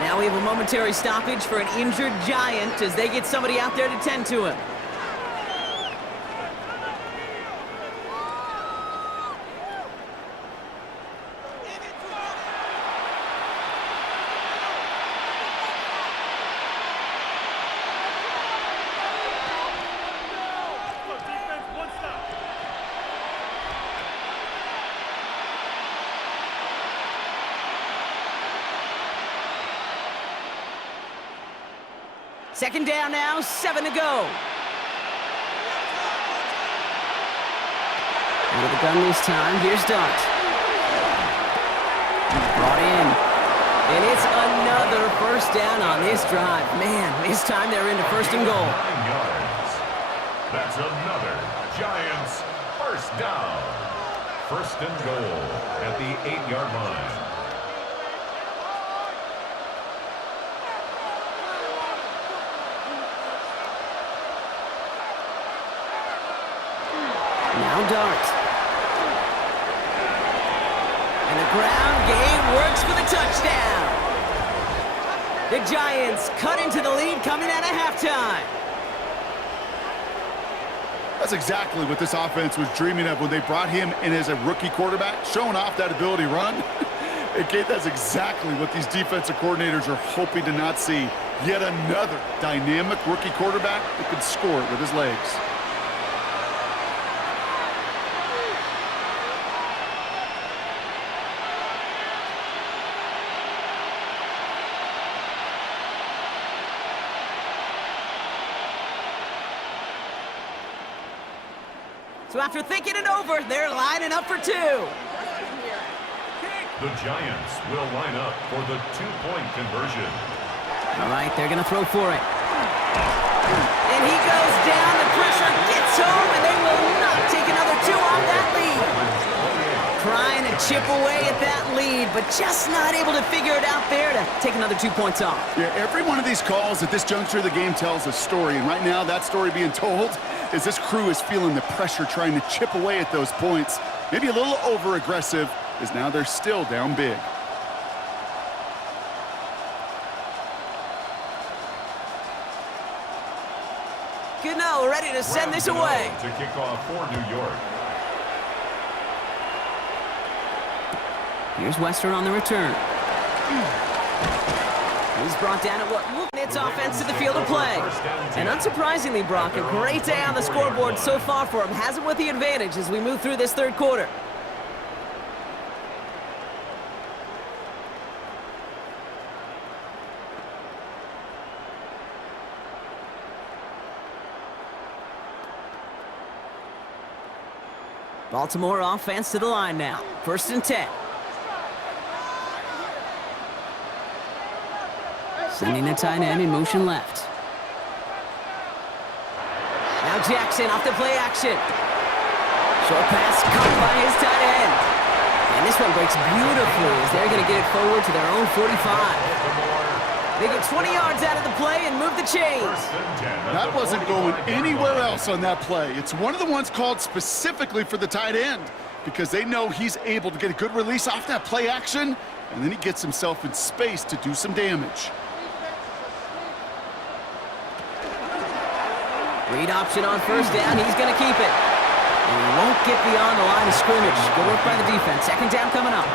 Now we have a momentary stoppage for an injured Giant as they get somebody out there to tend to him. Second down now, 7 to go. Out of the gun this time, here's Dart. Brought in. And it's another first down on this drive. Man, this time they're into 1st and goal. 9 yards. That's another Giants first down. 1st and goal at the 8-yard line. Now Dart. And the ground game works for the touchdown. The Giants cut into the lead coming out of halftime. That's exactly what this offense was dreaming of when they brought him in as a rookie quarterback, showing off that ability to run. And Kate, that's exactly what these defensive coordinators are hoping to not see. Yet another dynamic rookie quarterback who can score it with his legs. So after thinking it over, they're lining up for 2. The Giants will line up for the 2-point conversion. All right, they're going to throw for it. And he goes down. The pressure gets home, and they will not take another 2 off that lead. Trying to chip away at that lead, but just not able to figure it out there to take another 2 points off. Yeah, every one of these calls at this juncture of the game tells a story, and right now that story being told is this crew is feeling the pressure trying to chip away at those points. Maybe a little over-aggressive, as now they're still down big. Gano ready to send this away. To kick off for New York. Here's Western on the return. He's brought down at what its offense to the field of play. And unsurprisingly, Brock, a great day on the scoreboard so far for him. Has him with the advantage as we move through this 3rd quarter. Baltimore offense to the line now. 1st and 10. Sending the tight end in motion left. Now Jackson off the play action. Short pass caught by his tight end. And this one breaks beautifully as they're going to get it forward to their own 45. They get 20 yards out of the play and move the chains. That wasn't going anywhere else on that play. It's one of the ones called specifically for the tight end because they know he's able to get a good release off that play action, and then he gets himself in space to do some damage. Read option on first down. He's going to keep it. And he won't get beyond the line of scrimmage. Good work by the defense. Second down coming up.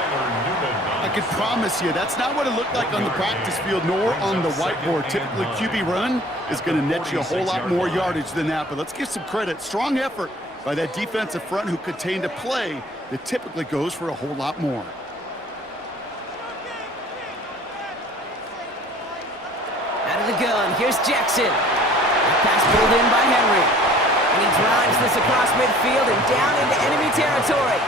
I can promise you that's not what it looked like on the practice field nor on the whiteboard. Typically, QB run is going to net you a whole lot more yardage than that. But let's give some credit. Strong effort by that defensive front who contained a play that typically goes for a whole lot more. Out of the gun. Here's Jackson. Pass pulled in by Henry. And he drives this across midfield and down into enemy territory.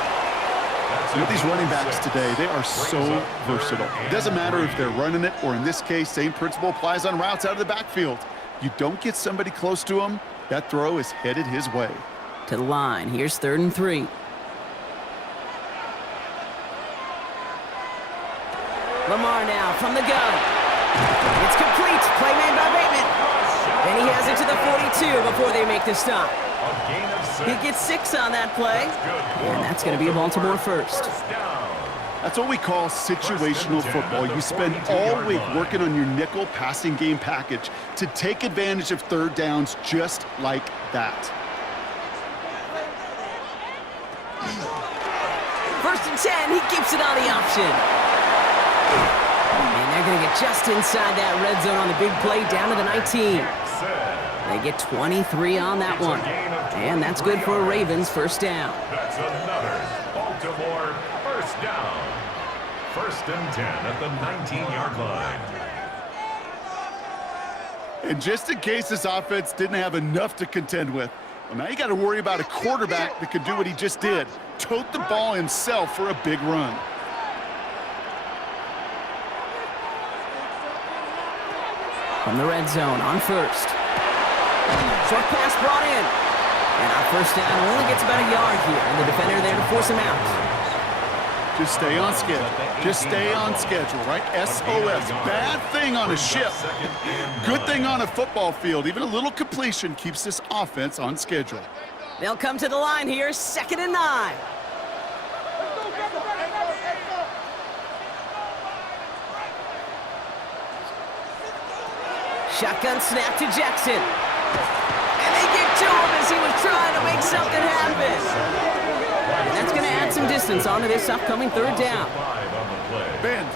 With these running backs today, they are so versatile. It doesn't matter if they're running it or, in this case, same principle applies on routes out of the backfield. You don't get somebody close to him, that throw is headed his way. To the line. Here's 3rd and 3. Lamar now from the gun. It's complete. Play made by Bateman. Then he has it to the 42 before they make the stop. He gets 6 on that play, and that's going to be a Baltimore first. That's what we call situational football. You spend all week working on your nickel passing game package to take advantage of 3rd downs just like that. 1st and 10, he keeps it on the option. And they're going to get just inside that red zone on the big play down to the 19. They get 23 on that one. And that's good for a Ravens first down. That's another Baltimore first down. 1st and 10 at the 19-yard line. And just in case this offense didn't have enough to contend with, well, now you got to worry about a quarterback that could do what he just did. Tote the ball himself for a big run. From the red zone on first. Short pass brought in. And our first down only gets about a yard here. And the defender there to force him out. Just stay on schedule. Just stay on schedule, right? SOS. Bad thing on a ship. Good thing on a football field. Even a little completion keeps this offense on schedule. They'll come to the line here. 2nd and 9. Shotgun snap to Jackson. And they get to him as he was trying to make something happen. And that's going to add some distance onto this upcoming 3rd down. Bend.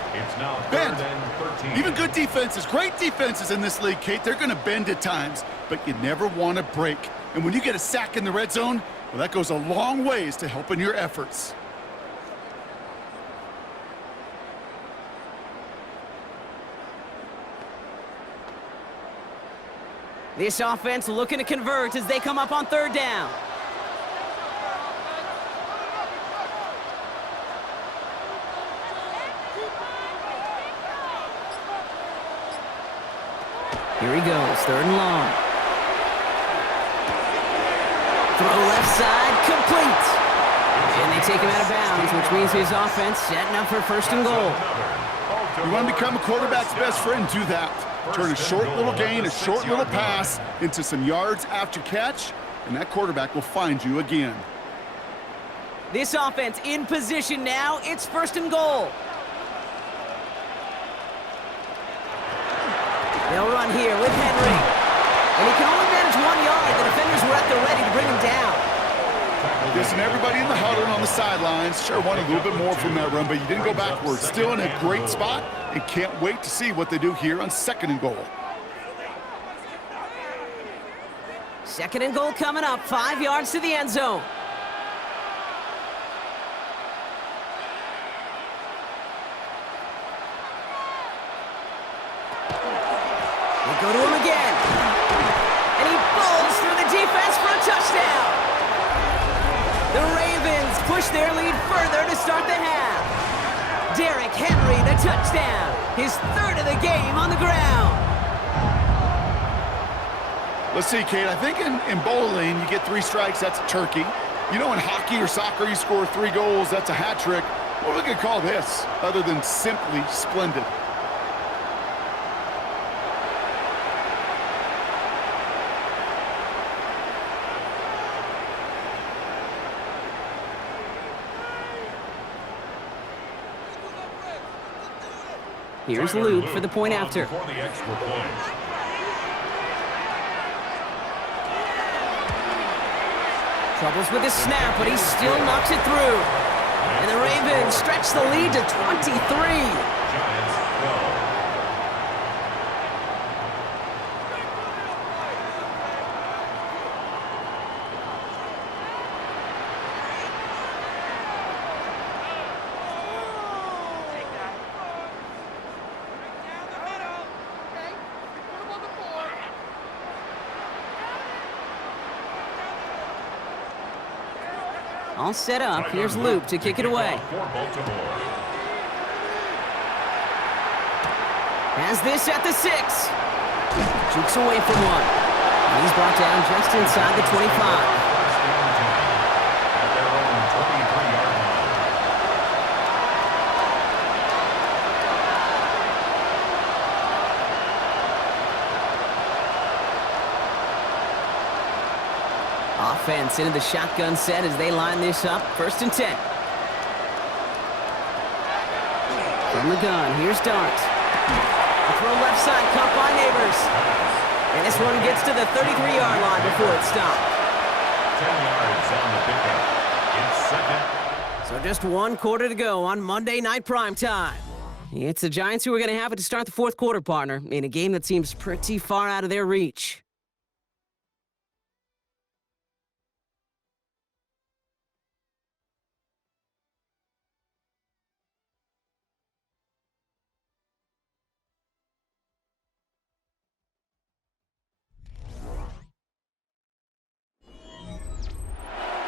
Bend. Even good defenses, great defenses in this league, Kate, they're going to bend at times, but you never want to break. And when you get a sack in the red zone, well, that goes a long ways to helping your efforts. This offense looking to convert as they come up on 3rd down. Here he goes, 3rd and long. Throw left side, complete. And they take him out of bounds, which means his offense setting up for 1st and goal. You want to become a quarterback's best friend, do that. Turn a short little gain, a short little pass into some yards after catch, and that quarterback will find you again. This offense in position now. It's 1st and goal. They'll run here with Henry. And he can only manage 1 yard. The defenders were at the ready to bring him down. Listen, everybody in the huddle and on the sidelines sure wanted a little bit more from that run, but you didn't go backwards. Still in a great spot, and can't wait to see what they do here on 2nd and goal. 2nd and goal coming up, 5 yards to the end zone. They go to him again. And he bowls through the defense for a touchdown. The Ravens push their lead further to start the half. Derrick Henry, the touchdown. His third of the game on the ground. Let's see, Kate. I think in bowling, you get 3 strikes, that's a turkey. You know, in hockey or soccer, you score 3 goals, that's a hat trick. What are we going to call this other than simply splendid? Here's Luke for the point after. For the extra point. Troubles with his snap, but he still knocks it through. And the Ravens stretch the lead to 23. Giants go. All set up. Here's Luke to kick it away. Has this at the 6. Jukes away from one. And he's brought down just inside the 25. At their own 23-yard line. Offense into the shotgun set as they line this up. 1st and 10. From the gun, here's Dart. A throw left side, caught by Neighbors. And this one gets to the 33-yard line before it stopped. 10 yards on the pickup. It's 2nd. So just 1 quarter to go on Monday Night Primetime. It's the Giants who are going to have it to start the 4th quarter, partner, in a game that seems pretty far out of their reach.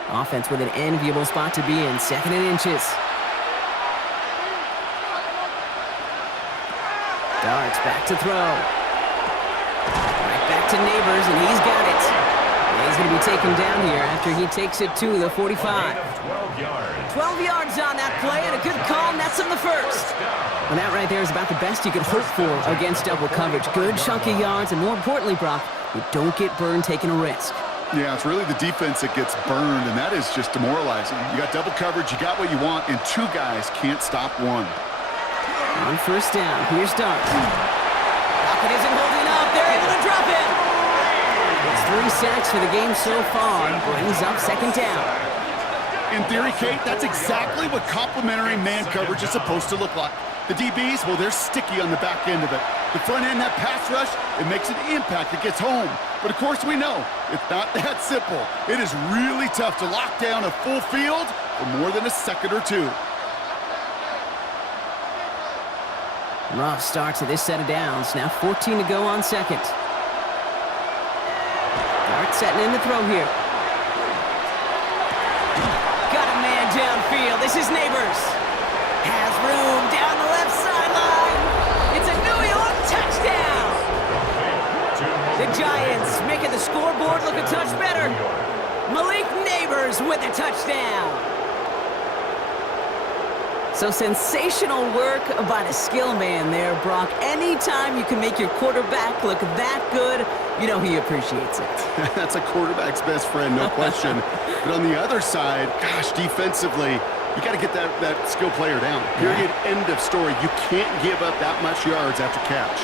Offense with an enviable spot to be in. 2nd and inches. Darts back to throw. Right back to Neighbors, and he's got it. And he's going to be taken down here after he takes it to the 45. 12 yards. 12 yards on that play, and a good call, and that's on the 1st. And that right there is about the best you could hope for against double coverage. Good chunk of yards, and more importantly, Brock, you don't get burned taking a risk. Yeah, it's really the defense that gets burned, and that is just demoralizing. You got double coverage, you got what you want, and 2 guys can't stop one. On 1st down, here's Dart. Pocket isn't holding up. They're able to drop it. It's 3 sacks for the game so far. Brings up 2nd down. In theory, Kate, that's exactly what complementary man coverage is supposed to look like. The DBs, well, they're sticky on the back end of it. The front end, that pass rush, it makes an impact. It gets home. But, of course, we know it's not that simple. It is really tough to lock down a full field for more than a second or 2. Rough start to this set of downs. Now 14 to go on 2nd. Dart setting in the throw here. Got a man downfield. This is Neighbors. Has room down the left sideline. It's a New York touchdown. The Giants making the scoreboard look a touch better. Malik Neighbors with a touchdown. So sensational work by the skill man there, Brock. Anytime you can make your quarterback look that good, you know he appreciates it. That's a quarterback's best friend, no question. But on the other side, gosh, defensively, you got to get that skill player down. Period, end of story. You can't give up that much yards after catch.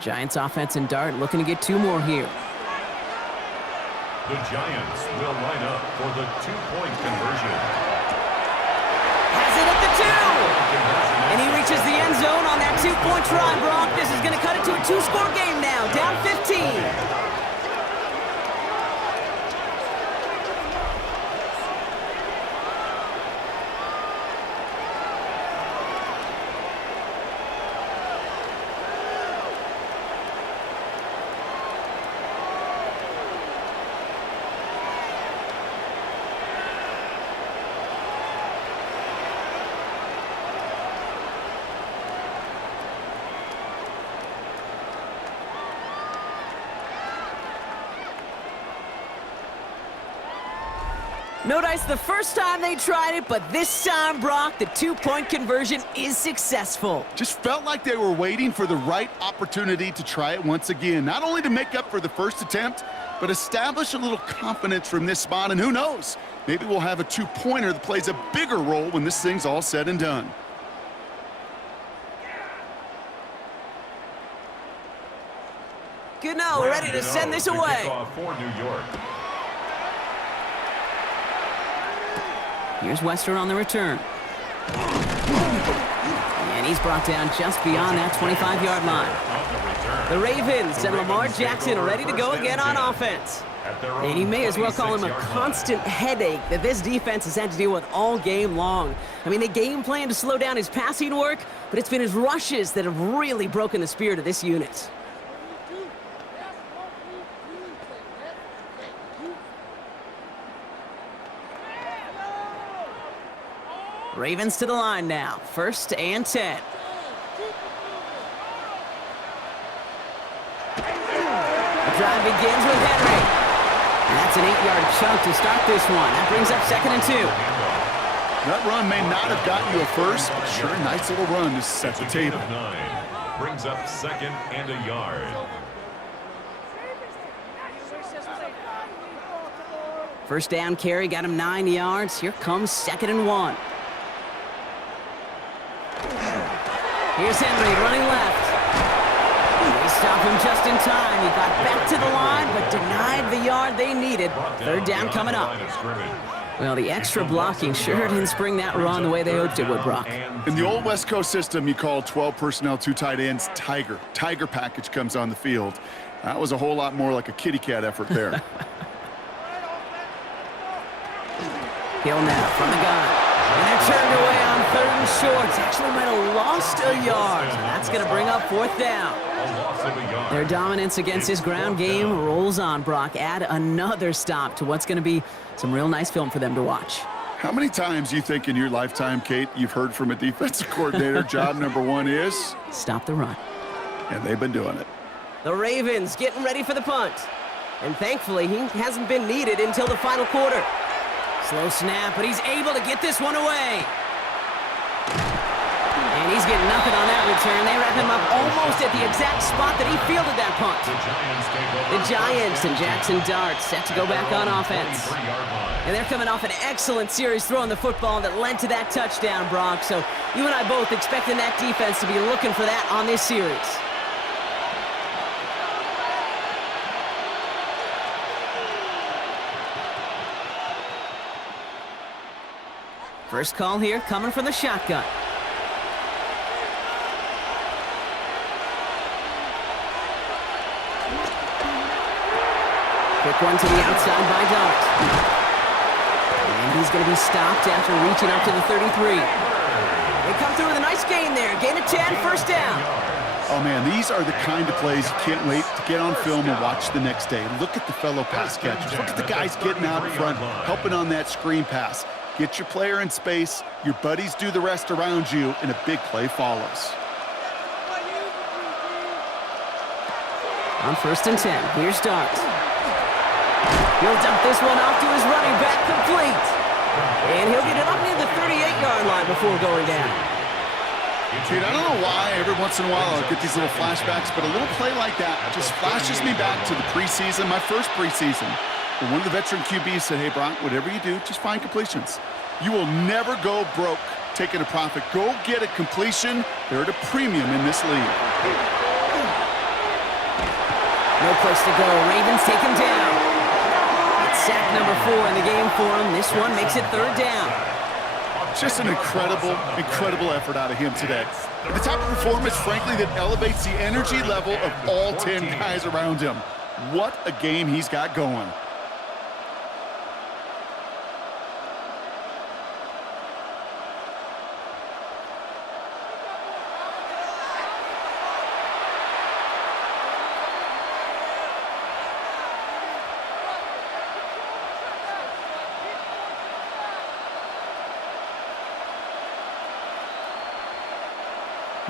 Giants offense and Dart looking to get 2 more here. The Giants will line up for the 2-point conversion. Has it at the 2! And he reaches the end zone on that 2-point try, Brock. This is going to cut it to a 2-score game now, down 15. No dice the first time they tried it, but this time, Brock, the two-point conversion is successful. Just felt like they were waiting for the right opportunity to try it once again. Not only to make up for the first attempt, but establish a little confidence from this spot. And who knows, maybe we'll have a two-pointer that plays a bigger role when this thing's all said and done. Good now, we're ready to send this away. For New York. Here's Wester on the return. And he's brought down just beyond that 25-yard line. The Ravens and Lamar Jackson are ready to go again on offense. And you may as well call him a constant headache that this defense has had to deal with all game long. I mean, they game plan to slow down his passing work, but it's been his rushes that have really broken the spirit of this unit. Ravens to the line now. 1st and 10. The drive begins with Henry. And that's an 8-yard chunk to start this one. That brings up 2nd and 2. That run may not have gotten you a first, but sure, nice little run to set the table. 9 brings up 2nd and a yard. First down carry got him 9 yards. Here comes 2nd and 1. Here's Henry running left. They stop him just in time. He got back to the line, but denied the yard they needed. 3rd down coming up. Well, the extra blocking sure didn't spring that run the way they hoped it would, Brock. In the old West Coast system, you call 12 personnel, 2 tight ends, Tiger. Tiger package comes on the field. That was a whole lot more like a kitty cat effort there. Hill now from the gun. And they're turned away on 3rd and short. Actually might have lost a yard. And that's going to bring up 4th down. Their dominance against his ground game rolls on, Brock. Add another stop to what's going to be some real nice film for them to watch. How many times do you think in your lifetime, Kate, you've heard from a defensive coordinator, job number 1 is? Stop the run. And they've been doing it. The Ravens getting ready for the punt. And thankfully, he hasn't been needed until the final quarter. Slow snap, but he's able to get this one away. And he's getting nothing on that return. They wrap him up almost at the exact spot that he fielded that punt. The Giants and Jackson Dart set to go back on offense. And they're coming off an excellent series throwing the football that led to that touchdown, Brock. So you and I both expecting that defense to be looking for that on this series. First call here coming from the shotgun. Quick one to the outside by Dart. And he's going to be stopped after reaching up to the 33. They come through with a nice gain there. Gain of 10, 1st down. Oh, man, these are the kind of plays you can't wait to get on film and watch the next day. Look at the fellow pass catchers. Look at the guys getting out in front, helping on that screen pass. Get your player in space, your buddies do the rest around you, and a big play follows. On 1st and 10, here's Dart. He'll dump this one off to his running back, complete. And he'll get it up near the 38-yard line before going down. Dude, I don't know why every once in a while I'll get these little flashbacks, but a little play like that just flashes me back to the preseason, my first preseason. When one of the veteran QBs said, hey, Brock, whatever you do, just find completions. You will never go broke taking a profit. Go get a completion. They're at a premium in this league. No place to go. Ravens take him down. It's sack number 4 in the game for him. This one makes it 3rd down. Just an incredible, incredible effort out of him today. The type of performance, frankly, that elevates the energy level of all 10 guys around him. What a game he's got going.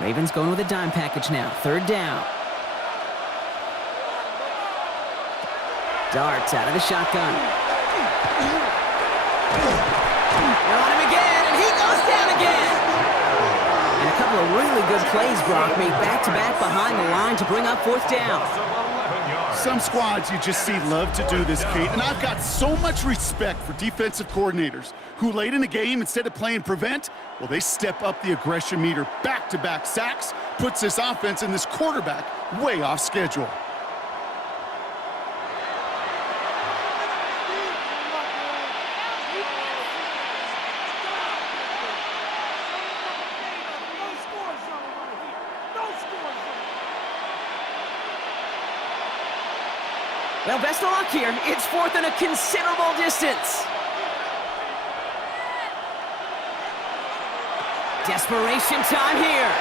Ravens going with a dime package now. 3rd down. Darts out of the shotgun. They're on him again, and he goes down again. And a couple of really good plays, Brock, made back-to-back behind the line to bring up 4th down. Some squads you just see love to do this, Kate, and I've got so much respect for defensive coordinators who late in the game, instead of playing prevent, well, they step up the aggression meter. Back-to-back sacks puts this offense and this quarterback way off schedule. Well, best of luck here. It's 4th and a considerable distance. Desperation time here.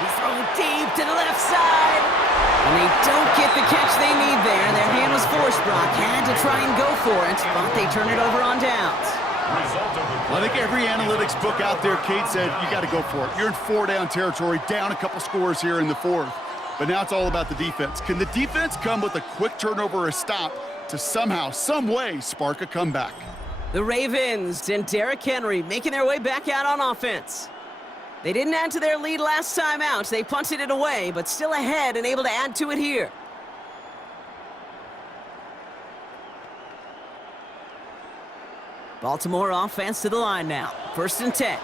He's throwing deep to the left side. And they don't get the catch they need there. Their hand was forced, Brock. Had to try and go for it, but they turn it over on downs. I think every analytics book out there, Kate, said you got to go for it. You're in 4-down territory, down a couple scores here in the 4th. But now it's all about the defense. Can the defense come with a quick turnover or a stop to somehow, some way, spark a comeback? The Ravens and Derrick Henry making their way back out on offense. They didn't add to their lead last time out. They punted it away, but still ahead and able to add to it here. Baltimore offense to the line now. 1st and 10.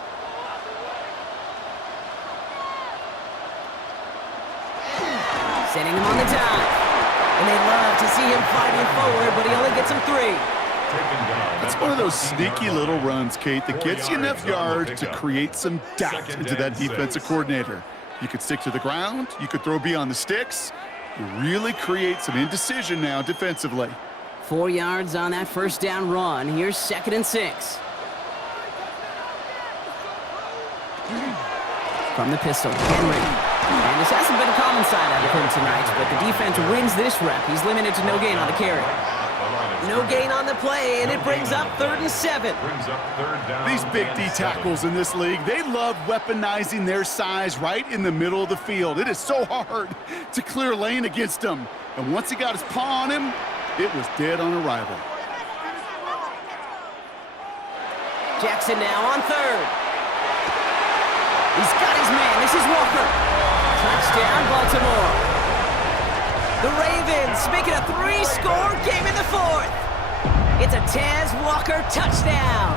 Setting him on the dive. And they love to see him fighting forward, but he only gets him 3. It's one of those sneaky little runs, Kate, that gets you enough yards to create some doubt into that defensive coordinator. You could stick to the ground. You could throw beyond the sticks. You really create some indecision now defensively. 4 yards on that 1st down run. Here's 2nd and 6. From the pistol, Henry. And this hasn't been a common side out of him tonight, but the defense wins this rep. He's limited to no gain on the carry. No gain on the play, and it brings up 3rd and 7. These big D tackles in this league, they love weaponizing their size right in the middle of the field. It is so hard to clear lane against them. And once he got his paw on him, it was dead on arrival. Jackson now on 3rd. He's got his man. This is Walker. Touchdown, Baltimore. The Ravens make it a 3-score game in the 4th. It's a Tez Walker touchdown.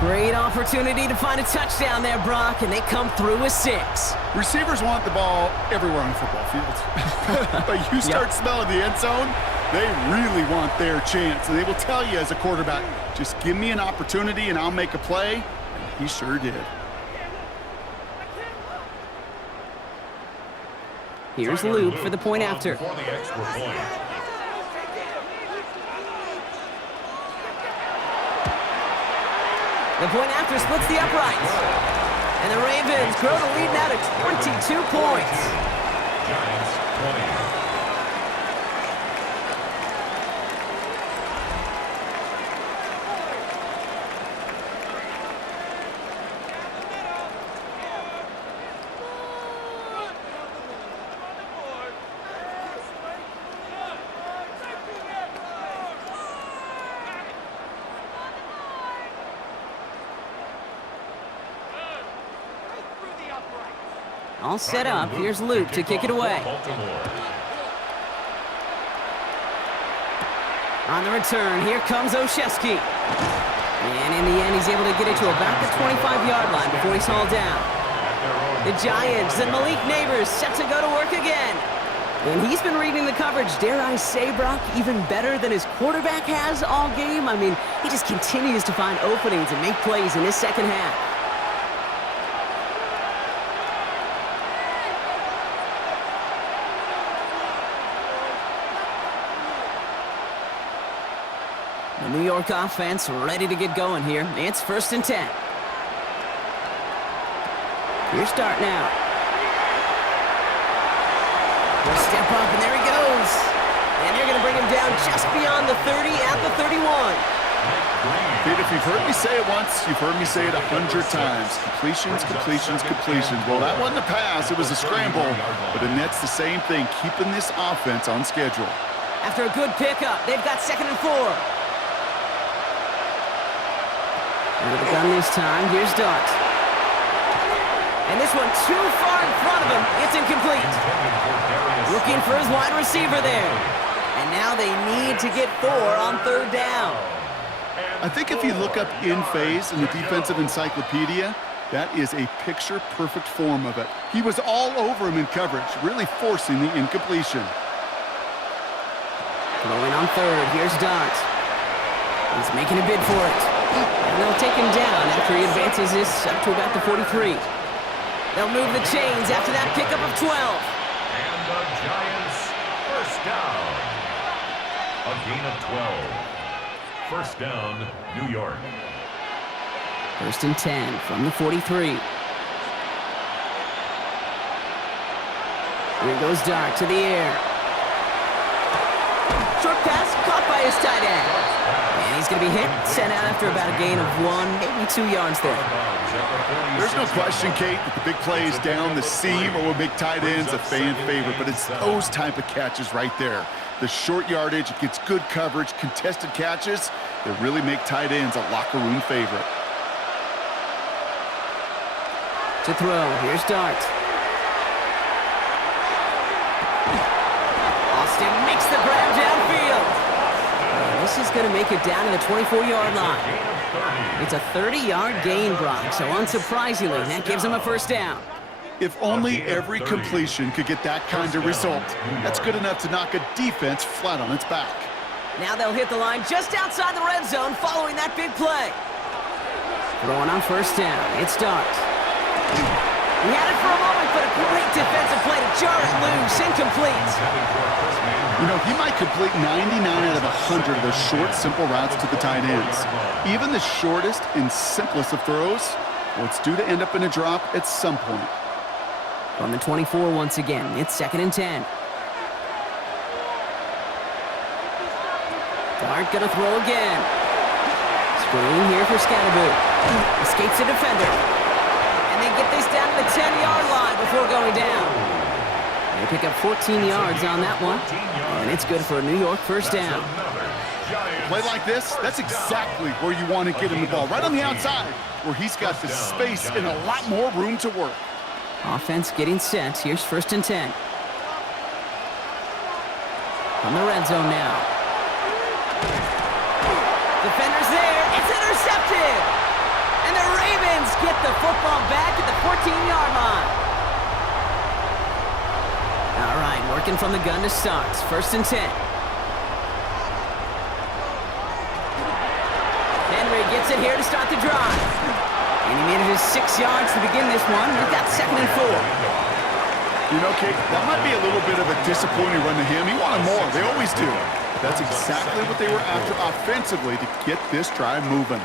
Great opportunity to find a touchdown there, Brock, and they come through with 6. Receivers want the ball everywhere on the football field. But you start smelling the end zone, they really want their chance. And they will tell you as a quarterback, just give me an opportunity and I'll make a play. And he sure did. Here's Luke for the point after. For the extra point. The point after splits the uprights. And the Ravens grow the lead now to 22 points. Giants 20. All set up. Here's Luke to kick it away. On the return, here comes Olszewski. And in the end, he's able to get it to about the 25-yard line before he's hauled down. The Giants and Malik Neighbors set to go to work again. And he's been reading the coverage, dare I say, Brock, even better than his quarterback has all game. I mean, he just continues to find openings and make plays in this second half. The New York offense ready to get going here. It's 1st and 10. Here's start now. He'll step up, and there he goes. And they're going to bring him down just beyond the 30 at the 31. Pete, if you've heard me say it once, you've heard me say it 100 times. Completions, completions, completions. Well, that wasn't a pass. It was a scramble. But the Nets, the same thing, keeping this offense on schedule. After a good pickup, they've got 2nd and 4. Out of the gun this time. Here's Dart. And this one too far in front of him. It's incomplete. Looking for his wide receiver there. And now they need to get 4 on 3rd down. I think if you look up in phase in the defensive encyclopedia, that is a picture-perfect form of it. He was all over him in coverage, really forcing the incompletion. Throwing on 3rd. Here's Dart. He's making a bid for it. And they'll take him down after he advances this up to about the 43. They'll move the chains after that pickup of 12. And the Giants first down. A gain of 12. First down, New York. 1st and 10 from the 43. Here goes Dart to the air. Short pass caught by his tight end. And he's going to be hit, sent out after about a gain of 1, maybe 2 yards there. There's no question, Kate, that the big plays down the seam or will make tight ends a fan favorite, but it's those type of catches right there. The short yardage, it gets good coverage, contested catches that really make tight ends a locker room favorite. To throw, here's Dart. Austin makes the grab downfield. And this is going to make it down to the 24-yard line. It's a 30-yard gain, Brock, so unsurprisingly, that gives him a 1st down. If only every completion could get that kind of result. That's good enough to knock a defense flat on its back. Now they'll hit the line just outside the red zone following that big play. Throwing on 1st down, it's Dart. He had it for a moment, but a great defensive play to jar it loose, incomplete. You know, he might complete 99 out of 100 of those short, simple routes to the tight ends. Even the shortest and simplest of throws, well, it's due to end up in a drop at some point. From the 24 once again, it's 2nd and 10. Dart gonna throw again. Screen here for Scatterboo. Escapes the defender. And they get this down to the 10-yard line before going down. They pick up 14 yards on that one. And it's good for a New York 1st down. Play like this, that's exactly where you want to get him the ball. Right on the outside, where he's got the space and a lot more room to work. Offense getting set. Here's 1st and 10. From the red zone now. Defender's there. It's intercepted. And the Ravens get the football back at the 14-yard line. All right, working from the gun to start. 1st and 10. Henry gets it here to start the drive. And he made it just 6 yards to begin this one. We've got 2nd and 4. You know, Kate, that might be a little bit of a disappointing run to him. He wanted more. They always do. That's exactly what they were after offensively to get this drive moving.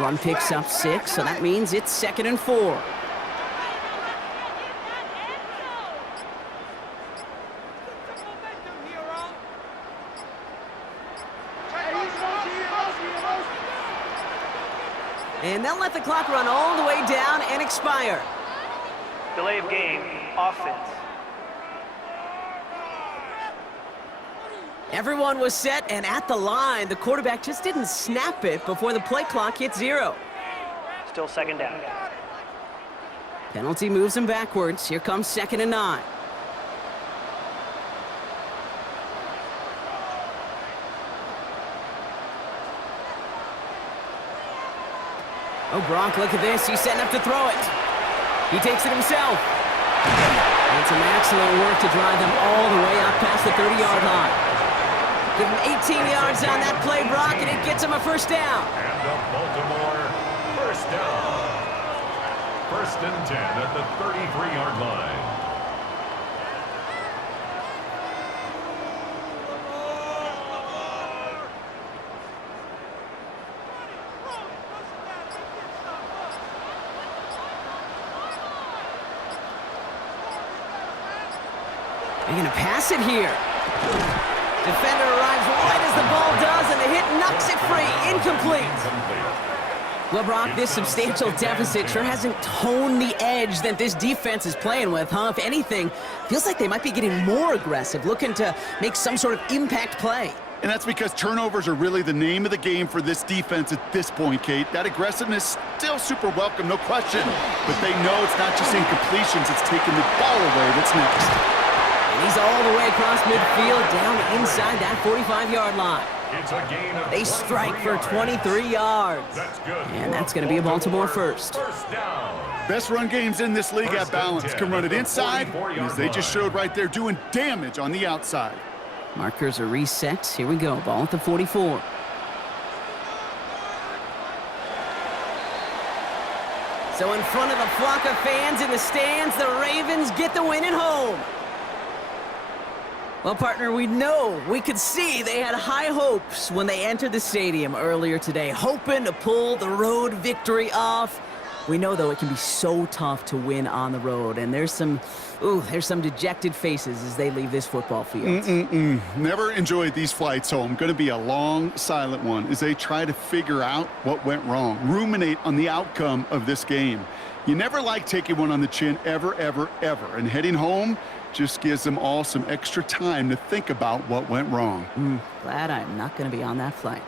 Run picks up 6, so that means it's 2nd and 4. And they'll let the clock run all the way down and expire. Delay of game, offense. Everyone was set and at the line. The quarterback just didn't snap it before the play clock hit 0. Still 2nd down. Penalty moves him backwards. Here comes 2nd and 9. Oh, Gronk, look at this. He's setting up to throw it. He takes it himself. And some excellent work to drive them all the way up past the 30-yard line. Give him 18 yards on that play, Brock, and it gets him a 1st down. And the Baltimore 1st down. 1st and 10 at the 33-yard line. They're going to pass it here. Defender arrives right as the ball does, and the hit knocks it free. Incomplete. Well, Brock, this substantial deficit sure hasn't toned the edge that this defense is playing with, huh? If anything, feels like they might be getting more aggressive, looking to make some sort of impact play. And that's because turnovers are really the name of the game for this defense at this point, Kate. That aggressiveness still super welcome, no question. But they know it's not just incompletions, it's taking the ball away that's next. And he's all the way across midfield, down inside that 45-yard line. It's a gain of They strike for 23 23 yards. That's good. And that's going to be a Baltimore first. First down. Best run games in this league at First and balance. 10 Can run it at the inside, 44-yard as they just line. showed right there, doing damage on the outside. Markers are reset. Here we go. Ball at the 44. So in front of the flock of fans in the stands, the Ravens get the win at home. Well, partner, we could see they had high hopes when they entered the stadium earlier today, hoping to pull the road victory off. We know, though, it can be so tough to win on the road, and there's some dejected faces as they leave this football field. Never enjoyed these flights home. Going to be a long, silent one as they try to figure out what went wrong, ruminate on the outcome of this game. You never like taking one on the chin, ever, ever, ever. And heading home just gives them all some extra time to think about what went wrong. Glad I'm not going to be on that flight.